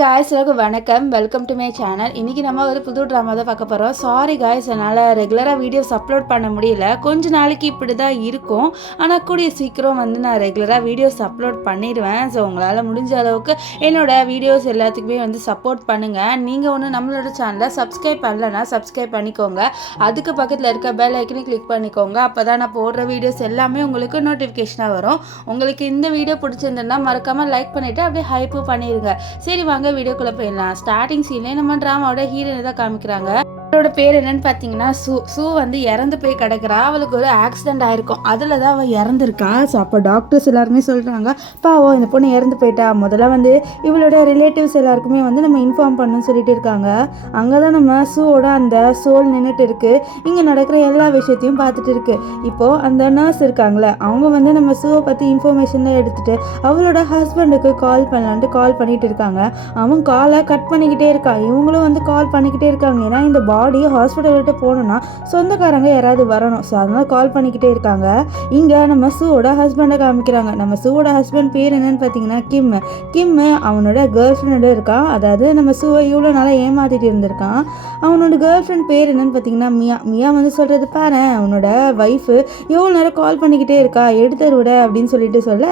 Guys, எல்லாருக்கும் வணக்கம். Welcome to my channel. இன்றைக்கி நம்ம ஒரு புது ட்ராமா தான் பார்க்க போகிறோம். சாரி காய்ஸ், என்னால் ரெகுலராக வீடியோஸ் அப்லோட் பண்ண முடியல. கொஞ்ச நாளைக்கு இப்படி தான் இருக்கும். ஆனால் கூடிய சீக்கிரம் நான் ரெகுலராக வீடியோஸ் அப்லோட் பண்ணிடுவேன். ஸோ உங்களால் முடிஞ்ச அளவுக்கு என்னோடய வீடியோஸ் எல்லாத்துக்குமே சப்போர்ட் பண்ணுங்கள். நீங்கள் ஒன்று நம்மளோட சேனலை சப்ஸ்கிரைப் பண்ணலைன்னா சப்ஸ்கிரைப் பண்ணிக்கோங்க. அதுக்கு பக்கத்தில் இருக்க பெல் ஐக்கனை கிளிக் பண்ணிக்கோங்க. அப்போ தான் நான் போடுற வீடியோஸ் எல்லாமே உங்களுக்கு நோட்டிஃபிகேஷனாக வரும். உங்களுக்கு இந்த வீடியோ பிடிச்சிருந்ததுன்னா மறக்காமல் லைக் பண்ணிவிட்டு அப்படியே ஹைப்பு பண்ணிடுங்க. சரி வாங்க வீடியோக்குள்ளே போயிடலாம். ஸ்டார்டிங் சீன்லேயே நம்ம ட்ராமாவோட ஹீரோயினை தான் காமிக்கிறாங்க. அவளோட பேர் என்னன்னு பார்த்தீங்கன்னா சூ இறந்து போய் கிடக்கிறா. அவளுக்கு ஒரு ஆக்சிடென்ட் ஆயிருக்கும், அதில் தான் அவள் இறந்துருக்கா. ஸோ அப்போ டாக்டர்ஸ் எல்லாருமே சொல்கிறாங்க, பாவம் இந்த பொண்ணு இறந்து போயிட்டா, முதல்ல இவளோட ரிலேட்டிவ்ஸ் எல்லாருக்குமே நம்ம இன்ஃபார்ம் பண்ணணும்னு சொல்லிட்டு இருக்காங்க. அங்கே தான் நம்ம சூவோட அந்த சோல் நின்றுட்டு இருக்கு. இங்கே நடக்கிற எல்லா விஷயத்தையும் பார்த்துட்டு இருக்கு. இப்போது அந்த நர்ஸ் இருக்காங்களே, அவங்க நம்ம சூவை பற்றி இன்ஃபர்மேஷன்லாம் எடுத்துகிட்டு அவளோட ஹஸ்பண்டுக்கு கால் பண்ணலான்ட்டு கால் பண்ணிட்டு இருக்காங்க. அவன் காலை கட் பண்ணிக்கிட்டே இருக்கான். இவங்களும் கால் பண்ணிக்கிட்டே இருக்காங்க. ஏன்னா இந்த பாடி ஹாஸ்பிட்டல்கிட்ட போகணுன்னா சொந்தக்காரங்க யாராவது வரணும். ஸோ அதனால் கால் பண்ணிக்கிட்டே இருக்காங்க. இங்கே நம்ம சூவோட ஹஸ்பண்டை காமிக்கிறாங்க. நம்ம சூவோட ஹஸ்பண்ட் பேர் என்னன்னு பார்த்தீங்கன்னா கிம். அவனோட கேர்ள் ஃப்ரெண்டோட இருக்கான். அதாவது நம்ம சூவை இவ்வளோ நாளாக ஏமாற்றிட்டு இருந்திருக்கான். அவனோட கேர்ள் ஃப்ரெண்ட் பேர் என்னன்னு பார்த்தீங்கன்னா மியா சொல்கிறது பாரு, அவனோட ஒய்ஃபு எவ்வளோ நேரம் கால் பண்ணிக்கிட்டே இருக்கா, எடுத்து விட அப்படின்னு சொல்லிட்டு சொல்ல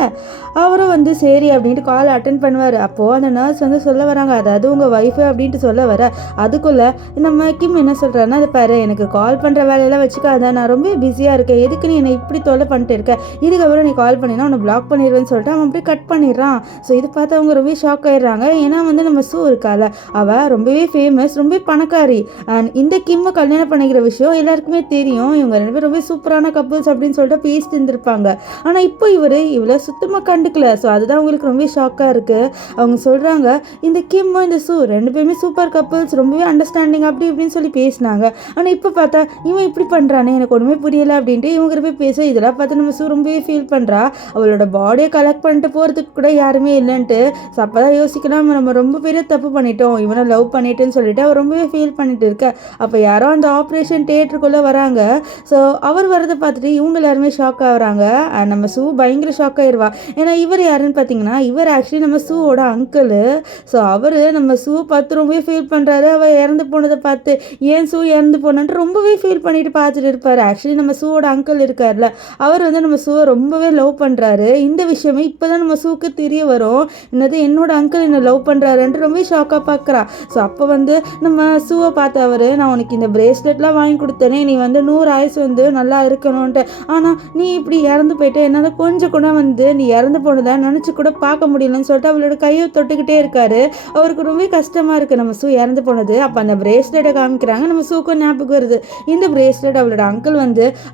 அவரும் சரி அப்படின்ட்டு கால் அட்டன் பண்ணுவார். அப்போது அந்த நர்ஸ் சொல்ல வராங்க, அதாவது உங்கள் ஒய்ஃபு அப்படின்ட்டு சொல்ல வர அதுக்குள்ளே நம்ம கிம் என்ன சொல்கிறாருன்னா, அது பாரு, எனக்கு கால் பண்ணுற வேலையெல்லாம் வச்சுக்காத, நான் ரொம்ப பிஸியாக இருக்கேன், எதுக்கு நீ என்னை இப்படி தொல்லை பண்ணிட்டு இருக்க, இதுக்கப்புறம் நீ கால் பண்ணினா உன்னை பிளாக் பண்ணிடுவேன்னு சொல்லிட்டு அவன் அப்படியே கட் பண்ணிடுறான். ஸோ இது பார்த்து அவங்க ரொம்ப ஷாக் ஆயிடுறாங்க. ஏன்னா நம்ம சூ இருக்கால, அவள் ரொம்பவே ஃபேமஸ், ரொம்ப பணக்காரி. அண்ட் இந்த கிம்மை கல்யாணம் பண்ணிக்கிற விஷயம் எல்லாருக்குமே தெரியும். இவங்க ரெண்டு பேரும் ரொம்ப சூப்பரான கப்புள்ஸ் அப்படின்னு சொல்லிட்டு பேசிட்டு இருந்திருப்பாங்க. ஆனால் இப்போ இவளை சுத்தமாக கண்டுக்கல. ஸோ அதுதான் அவங்களுக்கு ரொம்ப ஷாக்காக இருக்குது. அவங்க சொல்கிறாங்க, இந்த கிம் இந்த சூ ரெண்டு பேருமே சூப்பர் கப்புள்ஸ், ரொம்பவே அண்டர்ஸ்டாண்டிங் அப்படி இப்படின்னு சொல்லி பேசினாங்க. ஆனால் இப்போ பார்த்தா இவன் இப்படி பண்ணுறானே, எனக்கு ஒன்றுமே புரியலை அப்படின்ட்டு இவங்க போய் பேச இதெல்லாம் பார்த்து நம்ம சூ ரொம்பவே ஃபீல் பண்ணுறா. அவளோட பாடியை கலெக்ட் பண்ணிட்டு போகிறதுக்கு கூட யாருமே இல்லைன்ட்டு. ஸோ அப்போ தான் யோசிக்கலாம், நம்ம ரொம்ப பெரிய தப்பு பண்ணிட்டோம், இவனை லவ் பண்ணிட்டேன்னு சொல்லிட்டு அவர் ரொம்பவே ஃபீல் பண்ணிட்டு இருக்க. அப்போ யாரோ அந்த ஆப்ரேஷன் தியேட்டருக்குள்ளே வராங்க. ஸோ அவர் வரதை பார்த்துட்டு இவங்க எல்லாருமே ஷாக் ஆகுறாங்க. நம்ம சூ பயங்கர ஷாக் ஆயிடுவா. ஏன்னா இவர் யாருன்னு பார்த்தீங்கன்னா, இவர் ஆக்சுவலி நம்ம சூவோட அங்கிள். ஸோ அவர் நம்ம சூ பார்த்து ரொம்பவே ஃபீல் பண்ணுறாரு. அவள் இறந்து போனதை பார்த்து ஏன் சூ இறந்து போனான்ட்டு ரொம்பவே ஃபீல் பண்ணிட்டு பார்த்துட்டு இருப்பார். ஆக்சுவலி நம்ம சூவோட அங்கிள் இருக்கார்ல, அவர் நம்ம சூவை ரொம்பவே லவ் பண்ணுறாரு. இந்த விஷயமே இப்போ தான் நம்ம சூக்கு தெரிய வரும். என்னோட அங்கிள் என்னை லவ் பண்ணுறாருன்ட்டு ரொம்ப ஷாக்காக பார்க்குறா. ஸோ அப்போ நம்ம சூவை பார்த்து அவர், நான் உனக்கு இந்த பிரேஸ்லெட்லாம் வாங்கி கொடுத்தேனே, நீ 100 ஆயுசு நல்லா இருக்கணும்ன்ட்டு, ஆனால் நீ இப்படி இறந்து போயிட்டு என்னால் கொஞ்சம் கூட நீ இறந்து போனதை நினச்சி கூட பார்க்க முடியலன்னு சொல்லிட்டு அவளோட கையை தொட்டுக்கிட்டே இருக்காரு. அவருக்கு ரொம்ப கஷ்டமாக இருக்குது நம்ம சூ இறந்து போனது. அப்போ அந்த பிரேஸ்லெட்டை காமிக்கிறாங்க. நம்ம சூக்கும் ஞாபகம் வருது. இந்த பிரேஸ்லெட் அவளோட அங்கிள்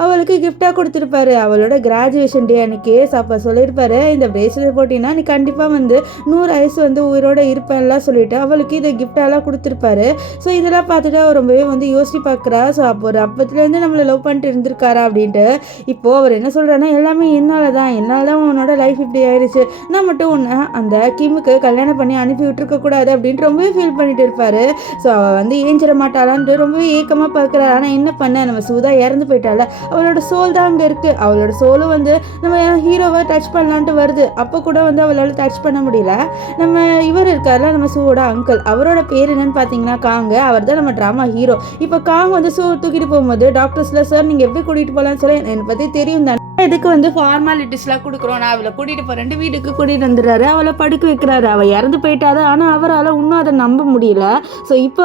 அவளுக்கு கிஃப்டாக கொடுத்துருப்பாரு அவளோட கிராஜுவேஷன் டே அன்னைக்கு. அப்போ சொல்லியிருப்பாரு, இந்த பிரேஸ்லெட் போட்டிங்கன்னா நீ கண்டிப்பாக 100 ஆயுசு உயிரோட இருப்பேன்லாம் சொல்லிட்டு அவளுக்கு இதை கிஃப்டாலாம் கொடுத்துருப்பாரு. ஸோ இதெல்லாம் பார்த்துட்டு அவர் ரொம்பவே யோசிச்சு பார்க்குறா. ஸோ அப்போ ஒரு அப்பத்துலேருந்து நம்மளை லவ் பண்ணிட்டு இருந்திருக்காரா அப்படின்ட்டு. இப்போது அவர் என்ன சொல்கிறாருன்னா, எல்லாமே என்னால் தான் உன்னோட லைஃப் இப்படி ஆயிடுச்சு, நான் மட்டும் உன்னை அந்த கிம்முக்கு கல்யாணம் பண்ணி அனுப்பி விட்டுருக்கக்கூடாது அப்படின்ட்டு ரொம்பவே ஃபீல் பண்ணிட்டு இருப்பாரு. ஸோ அவள் ஏஞ்சிட மாட்டாளான்ட்டு ரொம்பவே ஏக்கமாக பார்க்குறாரு. ஆனால் என்ன பண்ண, நம்ம சூதா இறந்து போயிட்டால, அவளோட சோல் தான் அங்கே இருக்குது. அவளோட சோலும் நம்ம ஹீரோவை டச் பண்ணலான்ட்டு வருது. அப்போ கூட அவளால் டச் பண்ண முடியல. நம்ம இவர் இருக்கார்ல, நம்ம சூவோட அங்கிள், அவரோட பேர் என்னன்னு பார்த்தீங்கன்னா காங்க. அவர் தான் நம்ம ட்ராமா ஹீரோ. இப்போ காங் சூ தூக்கிட்டு போகும்போது டாக்டர்ஸில், சார் நீங்கள் எப்படி கூட்டிகிட்டு போகலான்னு சொல்லி என்னை பற்றி தெரியும் தான், இதுக்கு ஃபார்மாலிட்டிஸ்லாம் கொடுக்குறோம், நான் அவளை கூட்டிகிட்டு போகிறேன்ட்டு வீட்டுக்கு கூட்டிகிட்டு வந்துடுறாரு. அவளை படுக்க வைக்கிறாரு. அவள் இறந்து போயிட்டாது. ஆனால் அவரால் இன்னும் அதை நம்ப முடியல. ஸோ இப்போ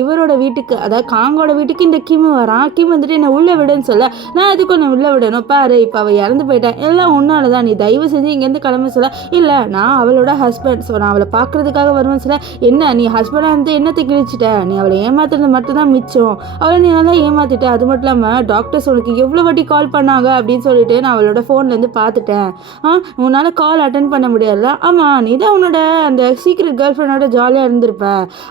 இவரோட வீட்டுக்கு, அதாவது காங்கோட வீட்டுக்கு இந்த கிம் வரான். கிம் என்னை உள்ளே விடுன்னு சொல்ல, நான் அதுக்கு ஒன்று உள்ளே விடணும் பாரு, இப்போ அவள் இறந்து போயிட்டேன், எல்லாம் ஒன்றால தான், நீ தயவு செஞ்சு இங்கேருந்து கிளம்ப சொல்ல, இல்லை நான் அவளோட ஹஸ்பண்ட், ஸோ நான் அவளை பார்க்குறதுக்காக வருவேன்னு சொல்ல, என்ன நீ ஹஸ்பண்டாக என்னத்தை கிழிச்சிட்ட, நீ அவளை ஏமாத்துறது மட்டும்தான் மிச்சம், அவளை நீ நல்லா ஏமாத்திட்ட. அது மட்டும் இல்லாமல் டாக்டர்ஸ் உனக்கு எவ்வளோ வாட்டி கால் பண்ணாங்க அப்படின்னு சொல்லிட்டு நான் அவளோட ஃபோன்லேருந்து பார்த்துட்டேன். உன்னால் கால் அட்டன் பண்ண முடியாதுல்ல, ஆமாம் நீ தான் உன்னோட அந்த சீக்ரெட் கேர்ள் ஃப்ரெண்டோட ஜாலியாக இருந்திருப்ப,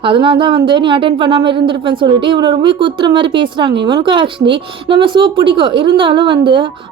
அதனால தான் நீ அட்டன் பண்ணாமல் இருந்திருப்பேன்னு சொல்லிட்டு இவனை ரொம்ப குத்துற மாதிரி பேசுகிறாங்க. இவனுக்கும் ஆக்சுவலி நம்ம சூ பிடிக்கும், இருந்தாலும்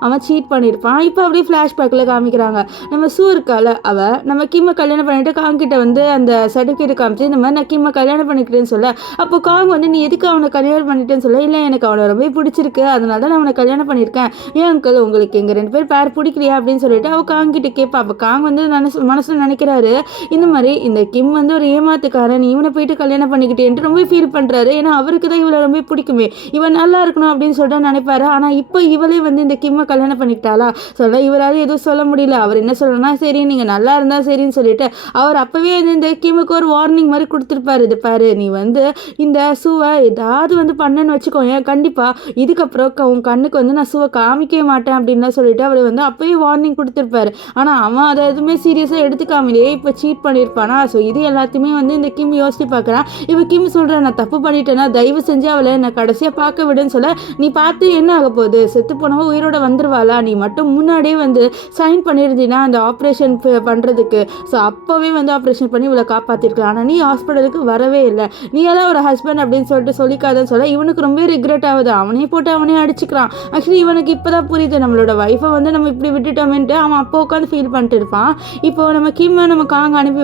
அவன் சீட் பண்ணியிருப்பான். இப்போ அப்படியே ஃப்ளாஷ்பேக்கில் காமிக்கிறாங்க. நம்ம சூ இருக்கால, அவள் நம்ம கிம்மை கல்யாணம் பண்ணிட்டு காங்கிட்ட அந்த சர்டிஃபிகேட் காமிச்சு, இந்த மாதிரி நான் கிம்மை கல்யாணம் பண்ணிக்கிறேன்னு சொல்ல, அப்போ காங் நீ எதுக்கு அவனை கல்யாணம் பண்ணிட்டேன்னு சொல்ல, இல்லை எனக்கு அவனை ரொம்ப பிடிச்சிருக்கு, அதனால தான் நான் அவனை கல்யாணம் பண்ணியிருக்கேன். ஏன் அங்கிள் உங்களுக்கு எங்கள் 2 பேர் பேர் பிடிக்கலையா அப்படின்னு சொல்லிட்டு அவள் காங்கிட்ட கேட்பா. அப்போ காங் வந்து மனசில் நினைக்கிறாரு, இந்த மாதிரி இந்த கிம் வந்து ஒரு ஏமாத்துக்காரன், இவனை போயிட்டு கல்யாணம் பண்ணிக்கிட்டேன்ட்டு ரொம்ப ஃபீல் பண்ணுறாரு. ஏன்னா அவருக்கு தான் இவளை ரொம்ப பிடிக்குமே, இவன் நல்லா இருக்கணும் அப்படின்னு சொல்லிட்டு நினைப்பாரு. ஆனால் இப்போ இவளே வந்து இந்த கிம்மை கல்யாணம் பண்ணிக்கிட்டாளா சொல்ல இவரால் எதுவும் சொல்ல முடியல. அவர் என்ன சொல்லணும்னா, சரி நீங்கள் நல்லா இருந்தால் சரின்னு சொல்லிட்டு அவர் அப்போவே வந்து இந்த கிம்முக்கு ஒரு வார்னிங் மாதிரி கொடுத்துருப்பாரு. இது பாரு, நீ வந்து இந்த சூவை ஏதாவது வந்து பண்ணன்னு வச்சுக்கோங்க, கண்டிப்பாக இதுக்கப்புறம் உன் கண்ணுக்கு வந்து நான் சூவை காமிக்கவே மாட்டேன் அப்படின்லாம் சொல்லிட்டு அவர் வந்து அப்போயே வார்னிங் கொடுத்துருப்பாரு. ஆனால் அவன் அதை எதுவுமே சீரியஸாக எடுத்துக்காமலே இப்போ சீட் பண்ணியிருப்பானா. ஸோ இது எல்லாத்தையுமே வந்து இந்த கிம் யோசிச்சு பார்க்குறான். இவன் கிம் சொல்கிறேன், நான் தப்பு பண்ணிட்டேன்னா தயவு செஞ்சு அவளை நான் கடைசியாக பார்க்க விடுன்னு சொல்ல, நீ பார்த்து என்ன ஆக போகுது, செத்து போனவங்க உயிரோட வந்துருவாளா, நீ மட்டும் முன்னாடியே வந்து சைன் பண்ணியிருந்தீங்கன்னா அந்த ஆப்ரேஷன் பண்ணுறதுக்கு, ஸோ அப்போவே வந்து ஆப்ரேஷன் பண்ணி இவளை காப்பாற்றிருக்கலாம். ஆனால் நீ ஹாஸ்பிட்டலுக்கு வரவே இல்லை, நீ எல்லாம் ஒரு ஹஸ்பண்ட் அப்படின்னு சொல்லிட்டு சொல்லிக்காதன்னு சொல்ல இவனுக்கு ரொம்ப ரிக்ரெட் ஆகுது. அவனே போட்டு அவனே அடிச்சுக்கிறான். ஆக்சுவலி இவனுக்கு இப்போ தான் புரியுது, நம்மளோட ஒய்ஃபை வந்து நம்ம இப்படி விட்டுட்டோமேன்ட்டு அவன் அப்போ உட்காந்து ஃபீல் பண்ணிட்டு இருப்பான். இப்போ நம்ம கிம்மை நம்ம காங்க அனுப்பி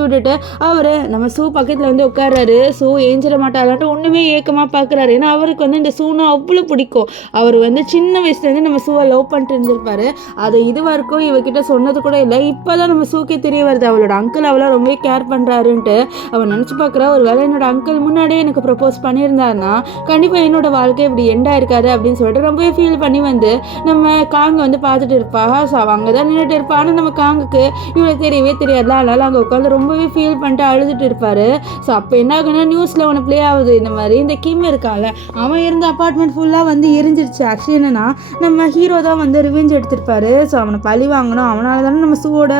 விட்டுட்டு அவர் நம்ம சூ பக்கத்தில் வந்து உட்கார்றாரு. சூ ஏஞ்சிட மாட்டாளான்ட்டு ஒன்றுமே ஏக்கமாக பார்க்குறாரு. ஏன்னா அவருக்கு வந்து இந்த சூனா அவ்வளோ பிடிக்கும். அவர் வந்து சின்ன வயசுலேருந்து நம்ம சூவை லவ் பண்ணிட்டு இருந்திருப்பாரு. அதை இது வரைக்கும் இவகிட்ட சொன்னது கூட இல்லை. இப்போ தான் நம்ம சூக்கே தெரிய வருது அவளோட அங்கிள் அவளை ரொம்பவே கேர் பண்ணுறாருன்ட்டு. அவன் நினச்சி பார்க்குறா, ஒரு வேளை என்னோட அங்கிள் முன்னாடியே எனக்கு ப்ரப்போஸ் பண்ணியிருந்தாருன்னா கண்டிப்பாக என்னோட வாழ்க்கை இப்படி எண்டாக இருக்காது அப்படின்னு சொல்லிட்டு ரொம்பவே ஃபீல் பண்ணி வந்து நம்ம காங்க வந்து பார்த்துட்டு இருப்பா. ஸோ அவள் அங்கே தான் நின்றுட்டு இருப்பா. ஆனால் நம்ம காங்குக்கு இவளை தெரியவே தெரியாதுல, அதனால அங்கே உட்காந்து ரொம்பவே ஃபீல் பண்ணிட்டு அழுதுட்டு இருப்பாரு. ஸோ அப்போ என்ன ஆகுனா நியூஸில் ஒன்று ப்ளே ஆகுது, இந்த மாதிரி இந்த கிம் இருக்கால அவன் இருந்த அப்பார்ட்மெண்ட் ஃபுல்லாக வந்து எரிஞ்சிருச்சு. ஆக்சுவலி என்னன்னா நம்ம ஹீரோ தான் வந்து ரிவெஞ்ச் எடுத்திருப்பாரு. ஸோ அவனை பழி வாங்கணும், அவனால தானே நம்ம சூவோட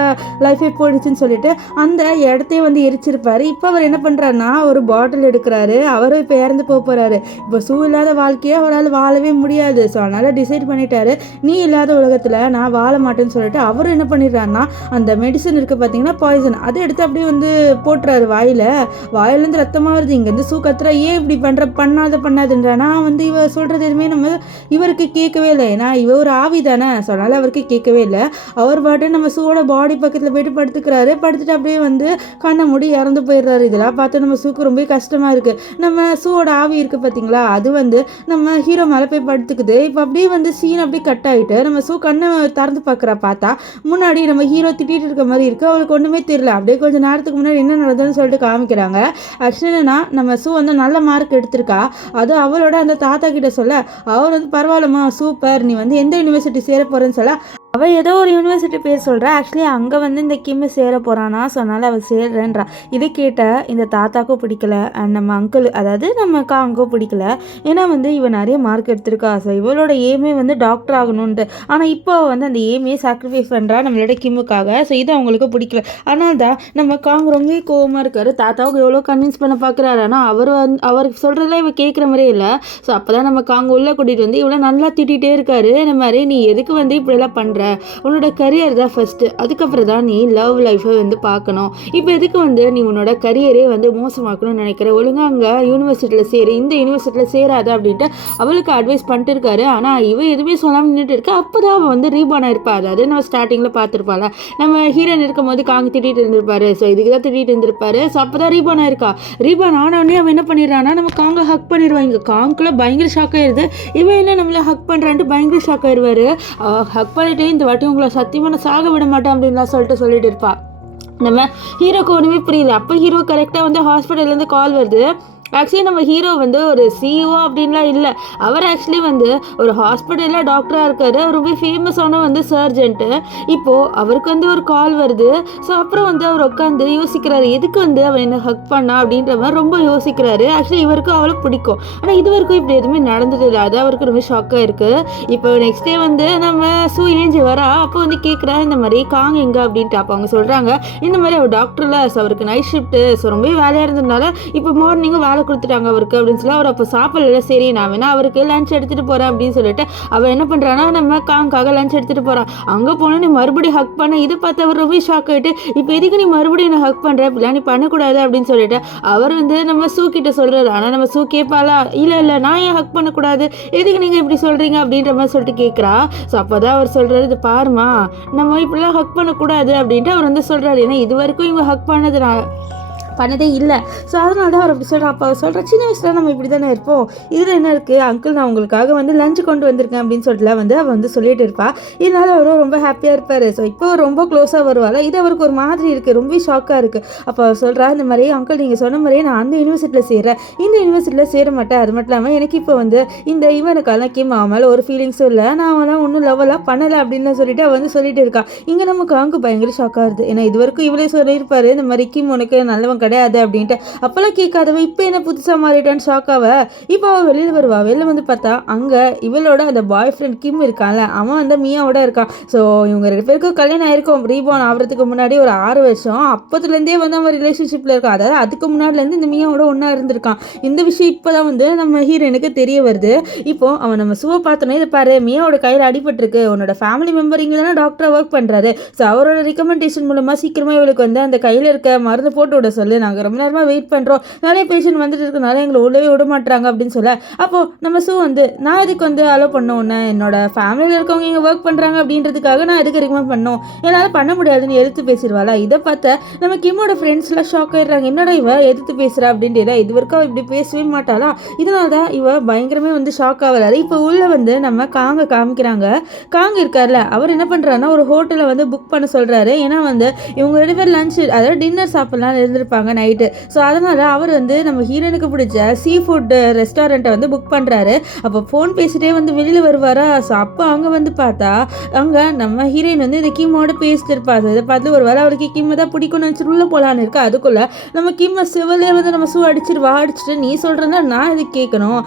லைஃபே போயிடுச்சுன்னு சொல்லிட்டு அந்த இடத்தையே வந்து எரிச்சிருப்பாரு. இப்போ அவர் என்ன பண்ணுறாருன்னா ஒரு பாட்டில் எடுக்கிறாரு. அவரும் இப்போ இறந்து போகிறாரு. இப்போ சூ இல்லாத வாழ்க்கையை அவரால் வாழவே முடியாது. ஸோ அதனால் டிசைட் பண்ணிட்டாரு, நீ இல்லாத உலகத்தில் நான் வாழ மாட்டேன்னு சொல்லிட்டு அவரும் என்ன பண்ணிடுறாருன்னா அந்த மெடிசன் இருக்குது பார்த்தீங்கன்னா பாய்சன், அதை எடுத்து அப்படியே வந்து போட்டுறாரு வாயிலேருந்து ரத்தமாக வருது. இங்கேருந்து சூ கத்துறா, ஏன் இப்படி பண்ணாதுன்றானா வந்து இவ சொல்கிறது எதுவுமே இவருக்கு கேட்கவே இல்லை. ஏன்னா இவ ஒரு ஆவி தானே, ஸோ அதனால் அவருக்கு கேட்கவே இல்லை. அவர் பாட்டு நம்ம சூவோட பாடி பக்கத்தில் போயிட்டு படுத்துக்கிறாரு. படுத்துட்டு அப்படியே வந்து கண்ணை மூடி இறந்து போயிடுறாரு. இதெல்லாம் பார்த்து நம்ம சூக்கு ரொம்ப கஷ்டமாக இருக்குது. நம்ம சூவோட ஆவி இருக்குது பார்த்தீங்களா, அது வந்து நம்ம ஹீரோ மேலே போய் படுத்துக்குது. இப்போ அப்படியே வந்து சீன் அப்படியே கட் ஆகிட்டு நம்ம சூ கண்ணை திறந்து பார்க்குறா. பார்த்தா முன்னாடி நம்ம ஹீரோ திட்டிகிட்டு இருக்க மாதிரி இருக்குது. அவளுக்கு ஒன்றுமே தெரியல. அப்படியே கொஞ்சம் நேரத்துக்கு முன்னாடி என்ன நடந்ததுன்னு சொல்லிட்டு காமிக்கிறாங்க. ஆக்சுவலி என்னன்னா நம்ம சூ வந்து நல்ல மார்க் எடுத்திருக்கா. அது அவளோட அந்த தாத்தா கிட்ட சொல்ல அவர் வந்து பரவாயில்லம்மா சூப்பர், நீ வந்து எந்த யூனிவர்சிட்டி சேர போகிறேன்னு சொல்ல அவள் ஏதோ ஒரு யூனிவர்சிட்டி பேர் சொல்கிறா. ஆக்சுவலி அங்கே வந்து இந்த கிம்மு சேர போகிறானா, ஸோ அதனால் அவள் சேர்றேன்றா. இதை கேட்ட இந்த தாத்தாக்கும் பிடிக்கல, அண்ட் நம்ம அங்கிள் அதாவது நம்ம காங்கோ பிடிக்கல. ஏன்னா வந்து இவன் நிறைய மார்க் எடுத்திருக்கா. ஸோ இவளோட ஏமே வந்து டாக்டர் ஆகணுன்ட்டு. ஆனால் இப்போ வந்து அந்த ஏமே சாக்ரிஃபைஸ் பண்ணுறா நம்மளோட கிம்முக்காக. ஸோ இது அவங்களுக்கு பிடிக்கல. ஆனால் தான் நம்ம காங் ரொம்ப கோவமாக இருக்காரு. தாத்தாவுக்கு எவ்வளோ கன்வின்ஸ் பண்ண பார்க்குறாரு. ஆனால் அவர் சொல்கிறதெல்லாம் இவ கேட்குற மாதிரியே இல்லை. ஸோ அப்போ தான் நம்ம காங்க உள்ளே கூட்டிகிட்டு வந்து இவ்வளோ நல்லா திட்டிகிட்டே இருக்காரு. இந்த மாதிரி நீ எதுக்கு வந்து இப்படியெல்லாம் பண்ணுற, உன்னோட கரியர் தான் ஃபஸ்ட்டு, அதுக்கப்புறம் தான் நீ லவ் லைஃபை வந்து பார்க்கணும். இப்போ எதுக்கு வந்து நீ உன்னோட கரியரே வந்து மோசமாக்கணும்னு நினைக்கிற, ஒழுங்காக அங்கே யூனிவர்சிட்டியில் சேரு, இந்த யூனிவர்சிட்டியில் சேராது அப்படின்ட்டு அவளுக்கு அட்வைஸ் பண்ணிட்டு இருக்காரு. ஆனால் இவ எதுவுமே சொல்லாமல் நின்றுட்டு இருக்கா. அப்போ தான் அவள் வந்து ரீபான் ஆயிருப்பா. அதாவது நம்ம ஸ்டார்டிங்கில் பார்த்துருப்பாள், நம்ம ஹீரோன் இருக்கும் போது காங்க திட்டிகிட்டு இருந்திருப்பாரு. ஸோ இதுக்கு தான் திட்டிகிட்டு இருந்திருப்பாரு. ஸோ அப்போ தான் ரீபான் ஆயிருக்கா. ரீபான் ஆனோடனே அவன் என்ன பண்ணிடுறான்னா நம்ம காங்க ஹக் பண்ணிடுவான். இங்கே காங்குள்ள பயங்கர ஷாக் ஆயிடுது. இவன் என்ன நம்மளை ஹக் பண்ணுறான்ட்டு பயங்கர ஷாக் ஆயிடுவார். ஹக் பண்ணிட்டு இந்த வாட்டி உங்களை சத்தியமான சாக விட மாட்டேன் அப்படின்லாம் சொல்லிட்டு இருப்பா. நம்ம ஹீரோக்கு ஒன்றுமே புரியல. அப்போ ஹீரோ கரெக்டாக வந்து ஹாஸ்பிட்டல்லேருந்து கால் வருது. ஆக்சுவலி நம்ம ஹீரோ வந்து ஒரு சிஇஓ அப்படின்லாம் இல்லை. அவர் ஆக்சுவலி வந்து ஒரு ஹாஸ்பிட்டலில் டாக்டராக இருக்காரு. ரொம்ப ஃபேமஸான வந்து சர்ஜன்ட்டு. இப்போது அவருக்கு வந்து ஒரு கால் வருது. ஸோ அப்புறம் வந்து அவர் உட்காந்து யோசிக்கிறாரு, எதுக்கு வந்து அவன் என்ன ஹக் பண்ணா அப்படின்ற மாதிரி ரொம்ப யோசிக்கிறாரு. ஆக்சுவலி இவருக்கும் அவளை பிடிக்கும். ஆனால் இது வரைக்கும் இப்படி எதுவுமே நடந்தது இல்லை. அது அவருக்கு ரொம்ப ஷாக்காக இருக்குது. இப்போ நெக்ஸ்ட் டே வந்து நம்ம சூ ஏஞ்சி வரா. அப்போ வந்து கேட்குறா இந்த மாதிரி காங்க எங்கே அப்படின்ட்டு. அப்போ அவங்க சொல்கிறாங்க இந்த மாதிரி அவர் டாக்டரில் அவருக்கு நைட் ஷிஃப்ட்டு, ஸோ ரொம்ப வேலையாக இருந்ததுனால இப்போ மார்னிங்கும் வேலை கொடுத்துட்டாங்க அவருக்கு அப்படின்னு சொல்லி அவர் அப்போ சாப்பிடல. சரி நான் வேணா அவருக்கு லஞ்ச் எடுத்துகிட்டு போகிறேன் அப்படின்னு சொல்லிட்டு அவள் என்ன பண்ணுறான்னா நம்ம காங்காக லஞ்ச் எடுத்துகிட்டு போகிறான். அங்கே போனால் நீ மறுபடியும் ஹக் பண்ண. இதை பார்த்து அவர் ரொம்ப ஷாக் ஆகிட்டு இப்போ எதுக்கு நீ மறுபடியும் நான் ஹக் பண்ணுற, இப்படிலாம் நீ பண்ணக்கூடாது அப்படின்னு சொல்லிட்டு அவர் வந்து நம்ம சூ கிட்ட சொல்கிறாரு. ஆனால் நம்ம சூ கேட்பாளா, இல்லை நான் ஏன் ஹக் பண்ணக்கூடாது, எதுக்கு நீங்கள் இப்படி சொல்கிறீங்க அப்படின்ற மாதிரி சொல்லிட்டு கேட்குறா. ஸோ அப்போ தான் அவர் சொல்கிறாரு, இது பாருமா நம்ம இப்படிலாம் ஹக் பண்ணக்கூடாது அப்படின்ட்டு அவர் வந்து சொல்கிறாரு. ஏன்னா இது வரைக்கும் இவங்க ஹக் பண்ணதுனால பண்ணதே இல்லை. ஸோ அதனால தான் அவர் அப்படி சொல்கிறேன். அப்போ அவர் சொல்கிற சின்ன வயசில் நம்ம இப்படி தானே இருப்போம், இதில் என்ன இருக்குது அங்கிள், நான் உங்களுக்காக வந்து லஞ்சு கொண்டு வந்திருக்கேன் அப்படின்னு சொல்லிட்டுலாம் வந்து அவள் வந்து சொல்லிட்டு இருப்பா. இதனால அவரும் ரொம்ப ஹாப்பியாக இருப்பார். ஸோ இப்போ ரொம்ப க்ளோஸாக வருவாள். இது அவருக்கு ஒரு மாதிரி இருக்குது, ரொம்ப ஷாக்காக இருக்குது. அப்போ அவர் சொல்கிறா, இந்த மாதிரி அங்கிள் நீங்கள் சொன்ன மாதிரியே நான் அந்த யூனிவர்சிட்டியில் சேர்றேன், இந்த யூனிவர்சிட்டியில் சேர மாட்டேன். அது மட்டும் இல்லாமல் எனக்கு இப்போ வந்து இந்த இவனுக்காலாம் கிம் அவன் மேலே ஒரு ஃபீலிங்ஸும் இல்லை, நான் அவெல்லாம் ஒன்றும் லவ்வெல்லாம் பண்ணலை அப்படின்னு சொல்லிட்டு அவள் வந்து சொல்லிட்டு இருக்கா. இங்கே நமக்கு அங்கு பயங்கர ஷாக்காக இருக்குது. ஏன்னா இது வரைக்கும் இவளே சொல்லியிருப்பாரு, இந்த மாதிரி கிம் உனக்கு நல்லவன் கிடையாது அப்படின்ட்டு. அப்போல்லாம் கேட்காதவ இப்போ என்ன புதுசாக மாறிட்டான்னு ஷாக்காவ. இப்போ அவள் வெளியில் வருவா. வெளியில் வந்து பார்த்தா அங்கே இவளோட அந்த பாய் ஃப்ரெண்ட் கிம் இருக்கான்ல, அவன் வந்து மியாவோட இருக்கான். ஸோ இவங்க 2 பேருக்கும் கல்யாணம் ஆயிருக்கும். ரீபார்ன் ஆகிறதுக்கு முன்னாடி ஒரு 6 வருஷம் அப்போதுலேருந்தே வந்து அவன் ரிலேஷன்ஷிப்பில் இருக்கான். அதாவது அதுக்கு முன்னாடிலேருந்து இந்த மியாவோட ஒன்றா இருந்திருக்கான். இந்த விஷயம் இப்போ தான் வந்து நம்ம ஹீரோனுக்கு தெரிய வருது. இப்போ அவன் நம்ம சுவை பார்த்தோன்னே, இதை பாரு மியாவோட கையில் அடிபட்டிருக்கு, உன்னோட ஃபேமிலி மெம்பர் இங்கே தானே டாக்டராக ஒர்க் பண்ணுறாரு, ஸோ அவரோட ரெக்கமெண்டேஷன் மூலமாக சீக்கிரமாக இவளுக்கு வந்து அந்த கையில் இருக்க மருந்து போட்டு விட சொல்லு, நாங்கள் ரொம்ப நேரமாக வெயிட் பண்ணுறோம், நிறைய பேஷண்ட் வந்துட்டு இருக்கனால எங்களை உள்ளவே விட மாட்டாங்க அப்படின்னு சொல்ல. அப்போது நம்ம ஷூ வந்து, நான் இதுக்கு வந்து அலோவ் பண்ண ஒன்று, என்னோட ஃபேமிலியில் இருக்கவங்க இங்கே ஒர்க் பண்ணுறாங்க அப்படின்றதுக்காக நான் எதுக்கு ரெக்கமெண்ட் பண்ணோம், என்னால் பண்ண முடியாதுன்னு எதிர்த்து பேசிடுவாளா. இதை பார்த்த நம்ம கிம்மோட ஃப்ரெண்ட்ஸ்லாம் ஷாக் ஆயிடுறாங்க. என்னடா இவ எதிர்த்து பேசுகிறா அப்படின்ட்டு. இது வரைக்கும் அவள் இப்படி பேசவே மாட்டாளா. இதனால தான் இவ பயங்கரமே வந்து ஷாக் ஆகிறாரு. இப்போ உள்ளே வந்து நம்ம காங்க காமிக்கிறாங்க. காங்க இருக்கார்ல, அவர் என்ன பண்ணுறாருன்னா ஒரு ஹோட்டலை வந்து புக் பண்ண சொல்கிறாரு. ஏன்னா வந்து இவங்க 2 பேர் லஞ்ச், அதாவது டின்னர் சாப்பிட்லாம் இருந்திருப்பாங்க நைட்டு. ஸோ அதனால் அவர் வந்து நம்ம ஹீரோனுக்கு பிடிச்ச சீ ஃபுட் ரெஸ்டாரண்ட்டை வந்து புக் பண்ணுறாரு. அப்போ ஃபோன் பேசிட்டே வந்து வெளியில் வருவாரா. ஸோ அப்போ அங்கே வந்து பார்த்தா அங்கே நம்ம ஹீரோயின் வந்து இந்த கிம்மோட பேசிட்டு இருப்பாரு. இதை பார்த்து ஒரு வேளை அவளுக்கு கிம்மை தான் பிடிக்கும்னு நினச்சி உள்ளே போகலான்னு இருக்கா. அதுக்குள்ளே நம்ம கிம்மை சிவலே வந்து நம்ம ஷூ அடிச்சுட்டு நீ சொல்கிறேன்னா நான் இது கேட்கணும்,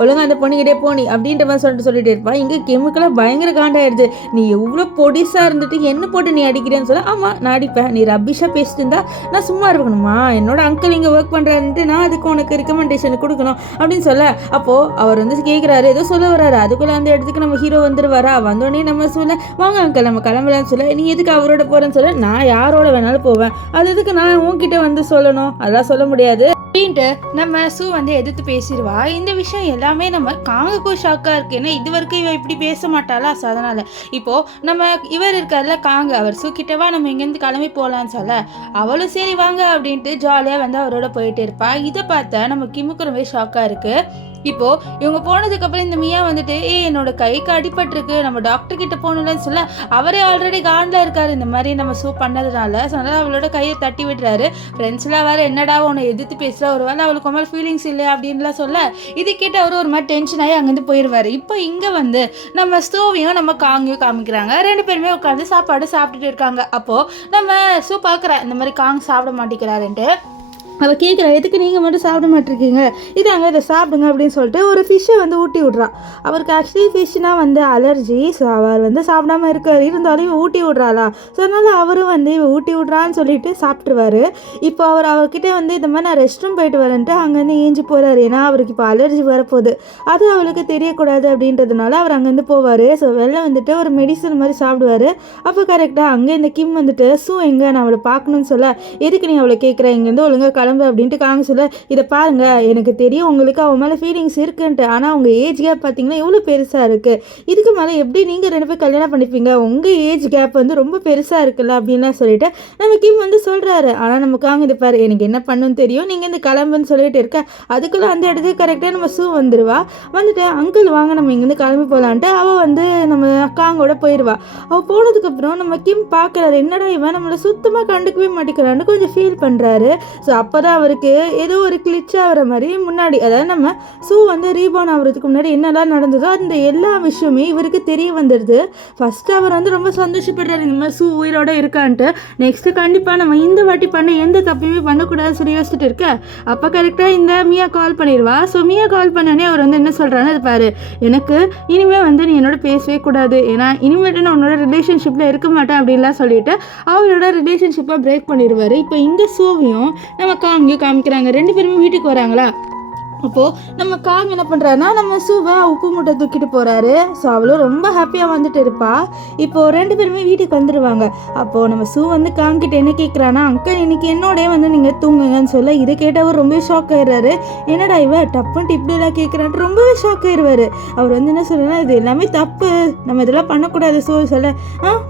ஒழுங்கா அந்த பொண்ணுக்கிட்டே போனி அப்படின்ற மாதிரி சொல்லிட்டு இருப்பான். இங்கே கிம்முக்கெல்லாம் பயங்கர காண்டாயிடுது. நீ எவ்வளோ பொடிசாக இருந்துட்டு என்ன போட்டு நீ அடிக்கிறேன்னு சொல்ல. ஆமாம் நான் அடிப்பேன், நீ ரப்பிஷாக பேசிட்டு இருந்தா நான் சும்மா இருக்கணுமா, என்னோட அங்கிள் இங்கே ஒர்க் பண்ணுறாருன்ட்டு நான் அதுக்கு உனக்கு ரெக்கமெண்டேஷன் கொடுக்கணும் அப்படின்னு சொல்ல. அப்போது அவர் வந்து கேட்குறாரு, ஏதோ சொல்ல வர்றாரு. அதுக்குள்ளே அந்த இடத்துக்கு நம்ம ஹீரோ வந்துருவாரா. வந்தோடனே நம்ம சொல்ல, வாங்க அங்கிள் நம்ம கிளம்பலான்னு சொல்ல. நீ எதுக்கு அவரோட போகிறேன்னு சொல்ல. நான் யாரோட வேணாலும் போவேன், அது எதுக்கு நான் உன்கிட்ட வந்து சொல்லணும், அதெல்லாம் சொல்ல முடியாது அப்படின்ட்டு நம்ம ஷூ வந்து எதிர்த்து பேசிடுவா. இந்த விஷயம் எல்லாமே நம்ம காங்குக்கும் ஷாக்காக இருக்குது. ஏன்னா இது வரைக்கும் இவ இப்படி பேச மாட்டாளா. ஸோ அதனால் இப்போது நம்ம இவர் இருக்கார்ல காங்க, அவர் ஷூ கிட்டவா நம்ம இங்கேருந்து கிளம்பி போகலான்னு சொல்ல. அவளும் சரி வாங்க அப்படின்ட்டு ஜாலியாக வந்து அவரோட போயிட்டு இருப்பா. இதை பார்த்தா நம்ம கிம்முக்கு ரொம்ப ஷாக்காக இருக்குது. இப்போது இவங்க போனதுக்கப்புறம் இந்த மியா வந்துட்டு, என்னோட கைக்கு அடிபட்டிருக்கு, நம்ம டாக்டர் கிட்ட போகணும்லன்னு சொல்ல. அவரே ஆல்ரெடி காண்டில் இருக்காரு இந்த மாதிரி நம்ம ஷூ பண்ணதுனால. ஸோ அதனால் அவளோட கையை தட்டி விடுறாரு. ஃப்ரெண்ட்ஸ்லாம் வேறு என்னடா உன்னை எதிர்த்து பேசுகிறா, ஒரு வேளை அவளுக்கு மேலே ஃபீலிங்ஸ் இல்லை அப்படின்லாம் சொல்ல. இது கேட்டு அவர் ஒரு மாதிரி டென்ஷன் ஆகி அங்கேருந்து போயிடுவார். இப்போ இங்கே வந்து நம்ம ஸ்டோவையும் நம்ம காங்கையும் காமிக்கிறாங்க. 2 பேருமே உட்காந்து சாப்பாடு சாப்பிட்டுட்டு இருக்காங்க. அப்போது நம்ம ஷூ பார்க்குறேன் இந்த மாதிரி காங் சாப்பிட மாட்டேங்கிறாருன்ட்டு. அவள் கேட்குறா, எதுக்கு நீங்கள் மட்டும் சாப்பிட மாட்டிருக்கீங்க, இதாங்க இதை சாப்பிடுங்க அப்படின்னு சொல்லிட்டு ஒரு ஃபிஷ்ஷை வந்து ஊட்டி விட்றா. அவருக்கு ஆக்சுவலி ஃபிஷ்னால் வந்து அலர்ஜி. ஸோ அவர் வந்து சாப்பிடாம இருக்கார், இருந்தாலும் இவன் ஊட்டி விட்றாளா. ஸோ அதனால் அவரும் வந்து இவன் ஊட்டி விட்றான்னு சொல்லிட்டு சாப்பிட்ருவார். இப்போ அவர்கிட்ட வந்து இந்த மாதிரி நான் ரெஸ்ட் ரூம் போயிட்டு வரேன்ட்டு அங்கேருந்து ஏஞ்சி போகிறாரு. ஏன்னா அவருக்கு இப்போ அலர்ஜி வரப்போகுது, அது அவளுக்கு தெரியக்கூடாது அப்படின்றதுனால அவர் அங்கேருந்து போவார். ஸோ வெளில வந்துட்டு ஒரு மெடிசன் மாதிரி சாப்பிடுவார். அப்போ கரெக்டாக அங்கே இந்த கிம் வந்துட்டு, ஷூ எங்கே நான் அவளை பார்க்கணுன்னு சொல்ல. எதுக்கு நீ அவளை கேட்குற, இங்கேருந்து ஒழுங்காக கிளம்பு அப்படின்ட்டு காங்க சொல்ல. இதை பாருங்க, எனக்கு தெரியும் உங்களுக்கு அவன் மேலே ஃபீலிங்ஸ் இருக்குன்ட்டு, ஆனால் அவங்க ஏஜ் கேப் பார்த்தீங்கன்னா எவ்வளோ பெருசாக இருக்குது, இதுக்கு மேலே எப்படி நீங்கள் 2 பேர் கல்யாணம் பண்ணிப்பீங்க, உங்கள் ஏஜ் கேப் வந்து ரொம்ப பெருசாக இருக்குல்ல அப்படின்லாம் சொல்லிட்டு நம்ம கிம் வந்து சொல்கிறாரு. ஆனால் நம்ம காங்க, இது பாரு எனக்கு என்ன பண்ணுன்னு தெரியும், நீங்கள் இந்த கிளம்புன்னு சொல்லிட்டு இருக்க. அதுக்குள்ளே அந்த இடத்துக்கு கரெக்டாக நம்ம ஷூ வந்துடுவா. வந்துட்டு அங்கிள் வாங்க நம்ம இங்கேருந்து கிளம்பி போகலான்ட்டு அவள் வந்து நம்ம காங்கோட போயிடுவா. அவள் போனதுக்கப்புறம் நம்ம கிம் பார்க்குறாரு, என்னடா இவன் நம்மளை சுத்தமாக கண்டுக்கவே மாட்டேங்கிறான்னு கொஞ்சம் ஃபீல் பண்ணுறாரு. ஸோ அப்போ தான் அவருக்கு ஏதோ ஒரு கிளிச் ஆகிற மாதிரி முன்னாடி, அதாவது நம்ம ஷூ வந்து ரீபார்ன் ஆகிறதுக்கு முன்னாடி என்னெல்லாம் நடந்ததோ அந்த எல்லா விஷயமே இவருக்கு தெரிய வந்துடுது. ஃபஸ்ட்டு அவர் வந்து ரொம்ப சந்தோஷப்படுறாரு, இந்த மாதிரி ஷூ உயிரோட இருக்கான்ட்டு. நெக்ஸ்ட்டு கண்டிப்பாக நம்ம இந்த வாட்டி பண்ண எந்த தப்பையுமே பண்ணக்கூடாதுன்னு சொல்லி யோசிச்சுட்டு இருக்க. அப்போ கரெக்டாக இந்த மியா கால் பண்ணிடுவா. ஸோ மியா கால் பண்ணோடனே அவர் வந்து என்ன சொல்கிறான்னு, அது பாரு எனக்கு இனிமேல் வந்து நீ என்னோட பேசவே கூடாது, ஏன்னா இனிமேட்டு நான் உன்னோட ரிலேஷன்ஷிப்பில் இருக்க மாட்டேன் அப்படின்லாம் சொல்லிட்டு அவரோட ரிலேஷன்ஷிப்பை பிரேக் பண்ணிடுவார். இப்போ இந்த ஷூவையும் நம்ம காமிக்கிறாங்க. 2 பேருமே வீட்டுக்கு வராங்களா. அப்போது நம்ம காங் என்ன பண்ணுறாருன்னா நம்ம சூவை உப்பு மூட்டை தூக்கிட்டு போகிறாரு. ஸோ அவளும் ரொம்ப ஹாப்பியாக வந்துட்டு இருப்பா. இப்போது 2 பேருமே வீட்டுக்கு வந்துடுவாங்க. அப்போது நம்ம சூ வந்து காங்கிட்ட என்ன கேட்குறான்னா, அங்கிள் இன்னைக்கு என்னோடய வந்து நீங்கள் தூங்குங்கன்னு சொல்ல இதை கேட்டவர் ரொம்பவே ஷாக் ஆயிடுறாரு. என்னடா இவ டப்புன்ட்டு இப்படியெல்லாம் கேட்குறான்ட்டு ரொம்பவே ஷாக் ஆயிடுவார். அவர் வந்து என்ன சொல்லுன்னா, இது எல்லாமே தப்பு, நம்ம இதெல்லாம் பண்ணக்கூடாது சூ சொல்ல.